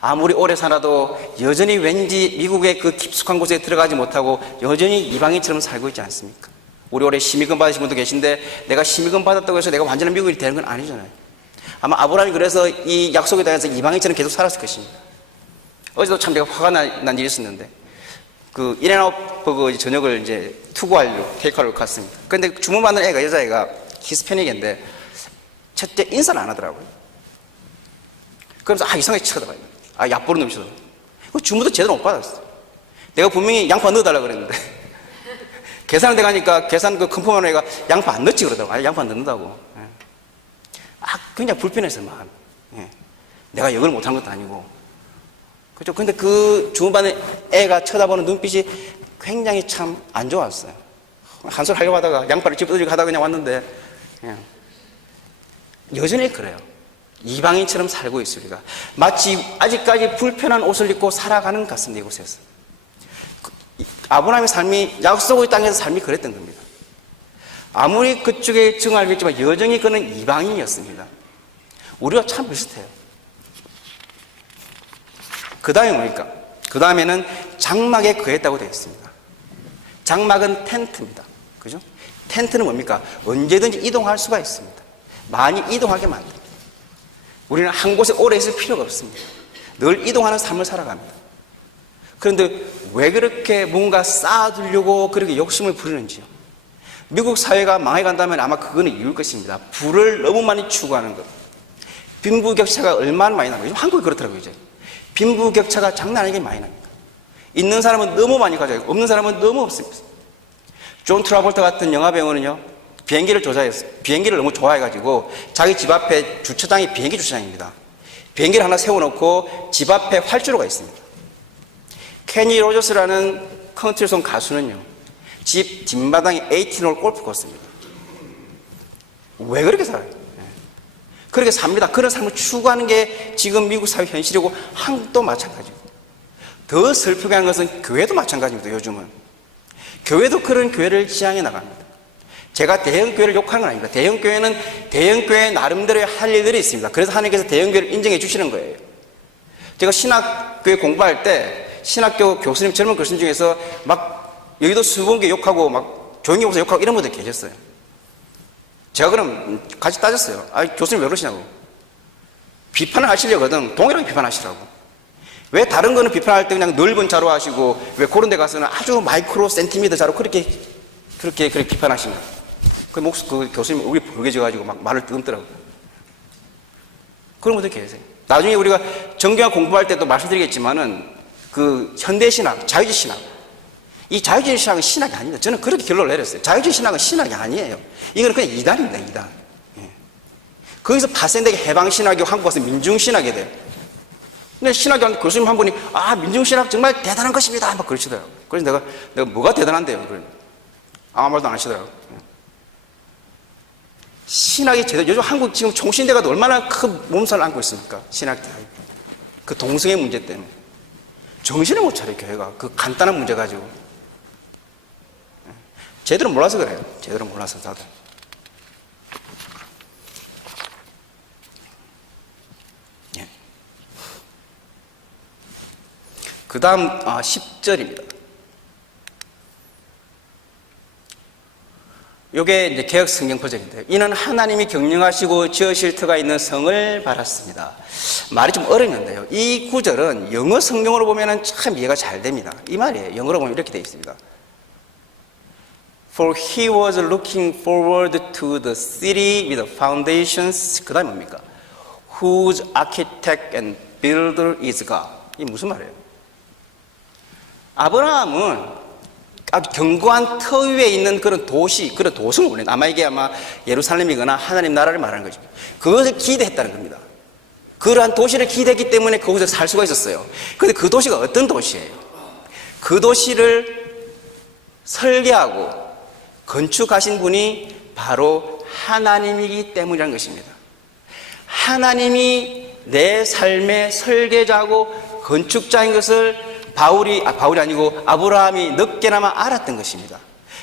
아무리 오래 살아도 여전히 왠지 미국의 그 깊숙한 곳에 들어가지 못하고 여전히 이방인처럼 살고 있지 않습니까? 우리 올해 심의금 받으신 분도 계신데, 내가 심의금 받았다고 해서 내가 완전한 미국인이 되는 건 아니잖아요. 아마 아브라함이 그래서 이 약속에 대해서 이방인처럼 계속 살았을 것입니다. 어제도 참 내가 화가 난 일이 있었는데, 그 인앤아웃 버거 저녁을 이제 투고하려고 테이크아웃을 갔습니다. 근데 주문받는 애가, 여자애가 히스패닉인데 첫째 인사를 안 하더라고요. 그러면서 이상하게 쳐다봐요. 얕보는 놈이 쳐다봐요. 주문도 제대로 못 받았어요. 내가 분명히 양파 넣어달라고 그랬는데 계산을 돼가니까 계산 그 컨펌하는 애가 양파 안 넣지 그러더라고요. 양파 안 넣는다고. 굉장히 불편했어요, 마음이. 내가 영어를 못하는 것도 아니고. 그죠? 근데 그 주문받는 애가 쳐다보는 눈빛이 굉장히 참 안 좋았어요. 한 소리 하려고 하다가 양파를 집어들고 하다가 그냥 왔는데, 여전히 그래요. 이방인처럼 살고 있어요, 우리가. 마치 아직까지 불편한 옷을 입고 살아가는 것 같습니다, 이곳에서. 아브라함의 삶이, 약속의 땅에서 삶이 그랬던 겁니다. 아무리 그쪽에 증언을 했지만 여전히 그는 이방인이었습니다. 우리가 참 비슷해요. 그 다음에 뭡니까? 그 다음에는 장막에 거했다고 되어 있습니다. 장막은 텐트입니다. 그죠? 텐트는 뭡니까? 언제든지 이동할 수가 있습니다. 많이 이동하게 만듭니다. 우리는 한 곳에 오래 있을 필요가 없습니다. 늘 이동하는 삶을 살아갑니다. 그런데 왜 그렇게 뭔가 쌓아두려고 그렇게 욕심을 부리는지요? 미국 사회가 망해간다면 아마 그거는 이유일 것입니다. 부를 너무 많이 추구하는 것. 빈부격차가 얼마나 많이 나요? 한국이 그렇더라고요, 이제. 빈부격차가 장난 아니게 많이 납니다. 있는 사람은 너무 많이 가져요. 없는 사람은 너무 없습니다. 존 트라볼타 같은 영화 배우는요, 비행기를 조사했어요. 비행기를 너무 좋아해가지고 자기 집 앞에 주차장이 비행기 주차장입니다. 비행기를 하나 세워놓고 집 앞에 활주로가 있습니다. 케니 로저스라는 컨트리송 가수는요, 집 뒷마당에 18홀 골프 코스입니다. 왜 그렇게 살아요? 그렇게 삽니다. 그런 삶을 추구하는 게 지금 미국 사회 현실이고 한국도 마찬가지고, 더 슬프게 하는 것은 교회도 마찬가지입니다. 요즘은 교회도 그런 교회를 지향해 나갑니다. 제가 대형교회를 욕하는 건 아닙니다. 대형교회는 대형교회 나름대로의 할 일들이 있습니다. 그래서 하나님께서 대형교회를 인정해 주시는 거예요. 제가 신학교에 공부할 때 신학교 교수님, 젊은 교수님 중에서 막 여의도 수봉교 욕하고 막 조용히 보서 욕하고 이런 분들 계셨어요. 제가 그럼 같이 따졌어요. 교수님 왜 그러시냐고. 비판을 하시려거든 동일하게 비판하시라고. 왜 다른 거는 비판할 때 그냥 넓은 자로 하시고 왜 그런 데 가서는 아주 마이크로 센티미터 자로 그렇게 비판하시냐. 그 교수님 우리 벌개져가지고 막 말을 뜨듬더라고요. 그런 분들 계세요. 나중에 우리가 정교학 공부할 때도 말씀드리겠지만은 그 현대신학, 자유주의신학, 이 자유주의 신학은 신학이 아닙니다. 저는 그렇게 결론을 내렸어요. 자유주의 신학은 신학이 아니에요. 이거는 그냥 이단입니다, 이단. 거기서 파생되게 해방신학이 한국 와서 민중신학이 돼요. 근데 신학교 교수님 한 분이 민중신학 정말 대단한 것입니다 막 그러시더라고요. 그래서 내가 뭐가 대단한데요? 아무 말도 안 하시더라고요. 신학이 제대로, 요즘 한국 지금 총신대가 얼마나 큰 몸살을 안고 있습니까? 신학대. 그 동성애 문제 때문에. 정신을 못 차려요, 교회가. 그 간단한 문제 가지고. 제대로 몰라서 그래요. 제대로 몰라서 다들. 예. 그 다음 10절입니다. 요게 이제 개혁 성경 버전인데요. 이는 하나님이 경영하시고 지으실 터가 있는 성을 바랐습니다. 말이 좀 어렵는데요. 이 구절은 영어 성경으로 보면 참 이해가 잘 됩니다. 이 말이에요. 영어로 보면 이렇게 되어 있습니다. For he was looking forward to the city with foundations. 그 다음에 뭡니까? Whose architect and builder is God. 이게 무슨 말이에요? 아브라함은 아주 견고한 터 위에 있는 그런 도시, 그런 도성을 원해요. 아마 이게 아마 예루살렘이거나 하나님 나라를 말하는 거죠. 그것을 기대했다는 겁니다. 그러한 도시를 기대했기 때문에 거기서 살 수가 있었어요. 그런데 그 도시가 어떤 도시예요? 그 도시를 설계하고 건축하신 분이 바로 하나님이기 때문이라는 것입니다. 하나님이 내 삶의 설계자고 건축자인 것을 바울이 아니고 아브라함이 늦게나마 알았던 것입니다.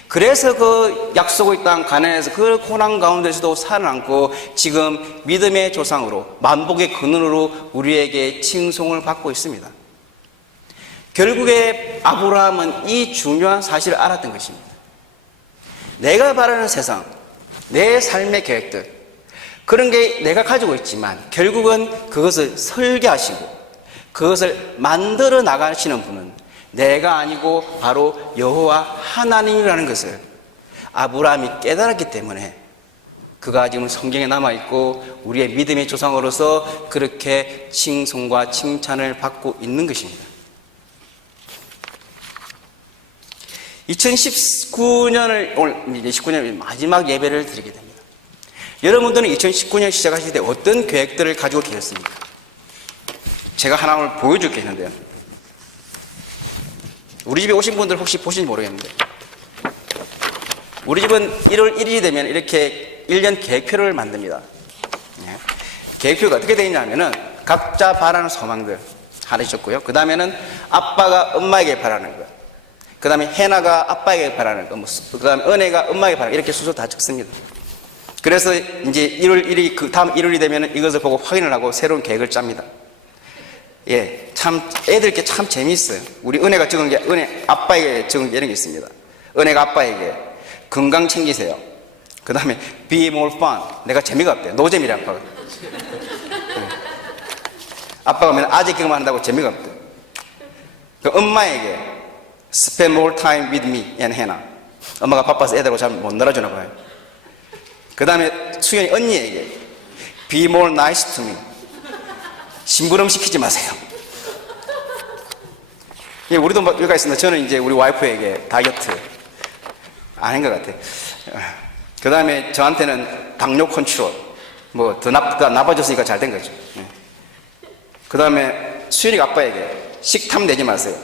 그래서 그 약속의 땅 가나안에서 그 고난 가운데서도 살아남고 지금 믿음의 조상으로 만복의 근원으로 우리에게 칭송을 받고 있습니다. 결국에 아브라함은 이 중요한 사실을 알았던 것입니다. 내가 바라는 세상, 내 삶의 계획들, 그런 게 내가 가지고 있지만 결국은 그것을 설계하시고 그것을 만들어 나가시는 분은 내가 아니고 바로 여호와 하나님이라는 것을 아브라함이 깨달았기 때문에 그가 지금 성경에 남아있고 우리의 믿음의 조상으로서 그렇게 칭송과 칭찬을 받고 있는 것입니다. 2019년을 오늘 이제 19년 마지막 예배를 드리게 됩니다. 여러분들은 2019년 시작하실 때 어떤 계획들을 가지고 계셨습니까? 제가 하나 오늘 보여줄 게 있는데요. 우리 집에 오신 분들 혹시 보신지 모르겠는데 우리 집은 1월 1일이 되면 이렇게 1년 계획표를 만듭니다. 계획표가 어떻게 되어 있냐면은 각자 바라는 소망들 하나 있었고요. 그 다음에는 아빠가 엄마에게 바라는 것, 그 다음에 해나가 아빠에게 바라는 것, 그 다음에 은혜가 엄마에게 바라는 것, 이렇게 순서 다 적습니다. 그래서 이제 1월 1일이 그 다음 1월이 되면 이것을 보고 확인을 하고 새로운 계획을 짭니다. 예, 참 애들께 참 재미있어요. 우리 은혜가 적은 게 은혜 아빠에게 적은 게 이런 게 있습니다. 은혜가 아빠에게 건강 챙기세요. 그 다음에 be more fun. 내가 재미가 없대요. 노재미래 아빠가. 아빠가 맨날 아재 경험을 한다고 재미가 없대요. 그 엄마에게 spend more time with me and Hannah. 엄마가 바빠서 애들하고 잘 못 놀아주나 봐요. 그 다음에 수연이 언니에게 be more nice to me. 심부름 시키지 마세요. 예, 우리도 뭐 여기가 있습니다. 저는 이제 우리 와이프에게 다이어트 안 한 것 같아요. 그 다음에 저한테는 당뇨 컨트롤, 뭐 더 나빠졌으니까 잘 된 거죠. 예. 그 다음에 수연이가 아빠에게 식탐 내지 마세요.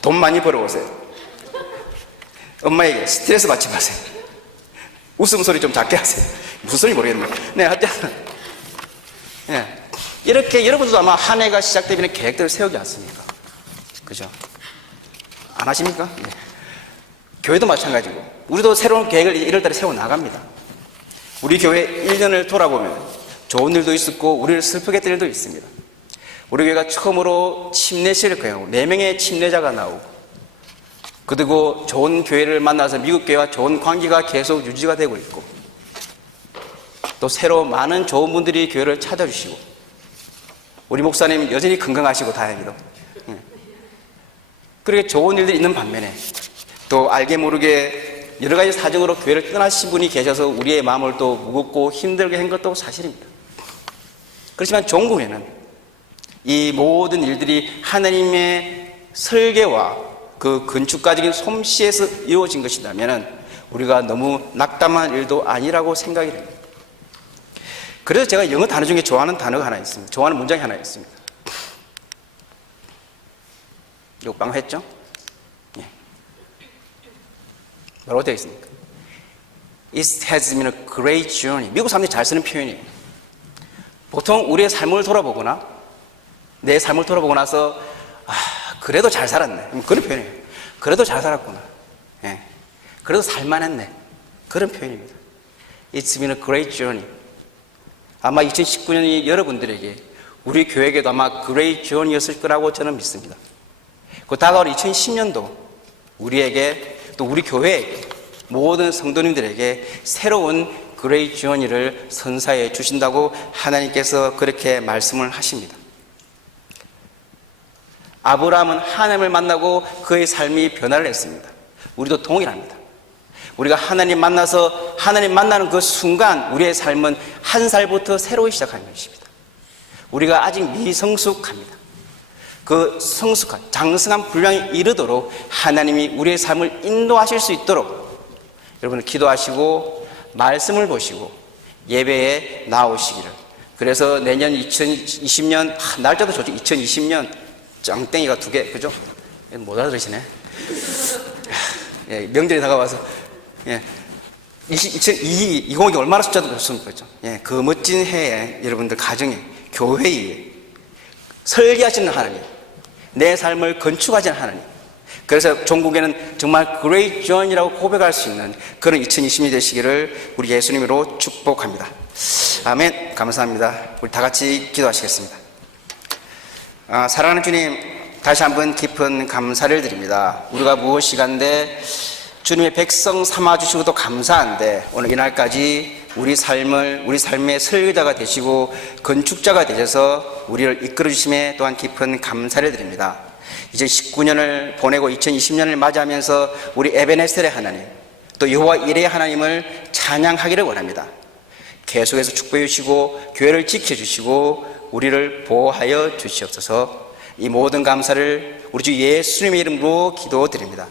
돈 많이 벌어오세요. 엄마에게 스트레스 받지 마세요. 웃음소리 좀 작게 하세요. 무슨 소리 모르겠네요. 네, 하여튼 예. 이렇게 여러분들도 아마 한 해가 시작되면 계획들을 세우지 않습니까? 그죠? 안 하십니까? 네. 교회도 마찬가지고 우리도 새로운 계획을 1월달에 세워나갑니다. 우리 교회 1년을 돌아보면 좋은 일도 있었고 우리를 슬프게 했던 일도 있습니다. 우리 교회가 처음으로 침례실을 거행하고 4명의 침례자가 나오고 그리고 좋은 교회를 만나서 미국 교회와 좋은 관계가 계속 유지가 되고 있고 또 새로 많은 좋은 분들이 교회를 찾아주시고 우리 목사님 여전히 건강하시고 다행히도 그렇게 좋은 일들이 있는 반면에 또 알게 모르게 여러 가지 사정으로 교회를 떠나신 분이 계셔서 우리의 마음을 또 무겁고 힘들게 한 것도 사실입니다. 그렇지만 종국에는 이 모든 일들이 하나님의 설계와 그 건축가적인 솜씨에서 이루어진 것이라면 우리가 너무 낙담한 일도 아니라고 생각이 됩니다. 그래서 제가 영어 단어 중에 좋아하는 단어가 하나 있습니다. 좋아하는 문장이 하나 있습니다. 이거 방금 했죠? 예. 뭐라고 되어 있습니까? It has been a great journey. 미국 사람들이 잘 쓰는 표현이에요. 보통 우리의 삶을 돌아보거나 내 삶을 돌아보고 나서 그래도 잘 살았네. 그런 표현이에요. 그래도 잘 살았구나. 예. 그래도 살만했네. 그런 표현입니다. It's been a great journey. 아마 2019년이 여러분들에게 우리 교회에게도 아마 great journey였을 거라고 저는 믿습니다. 그 다가올 2010년도 우리에게 또 우리 교회에게 모든 성도님들에게 새로운 그레이트 조니를 선사해 주신다고 하나님께서 그렇게 말씀을 하십니다. 아브라함은 하나님을 만나고 그의 삶이 변화를 했습니다. 우리도 동일합니다. 우리가 하나님 만나서 하나님 만나는 그 순간 우리의 삶은 한 살부터 새로이 시작하는 것입니다. 우리가 아직 미성숙합니다. 그 성숙한 장성한 분량에 이르도록 하나님이 우리의 삶을 인도하실 수 있도록 여러분 기도하시고 말씀을 보시고 예배에 나오시기를. 그래서 내년 2020년 날짜도 좋죠. 2020년 짱땡이가 2개, 그죠? 못 알아들으시네. 예, 명절이 다가와서, 예. 2020이 얼마나 숫자도 좋습니까? 그죠? 예, 그 멋진 해에 여러분들 가정에, 교회에 설계하시는 하나님, 내 삶을 건축하시는 하나님. 그래서 종국에는 정말 그레이트 존이라고 고백할 수 있는 그런 2020년이 되시기를 우리 예수님으로 축복합니다. 아멘. 감사합니다. 우리 다 같이 기도하시겠습니다. 사랑하는 주님, 다시 한번 깊은 감사를 드립니다. 우리가 무엇이간데 주님의 백성 삼아주시고도 감사한데 오늘 이날까지 우리 삶의 설계자가 되시고 건축자가 되셔서 우리를 이끌어 주심에 또한 깊은 감사를 드립니다. 이제 19년을 보내고 2020년을 맞이하면서 우리 에베네셀의 하나님, 또 여호와 이레의 하나님을 찬양하기를 원합니다. 계속해서 축복해 주시고 교회를 지켜주시고 우리를 보호하여 주시옵소서. 이 모든 감사를 우리 주 예수님의 이름으로 기도드립니다.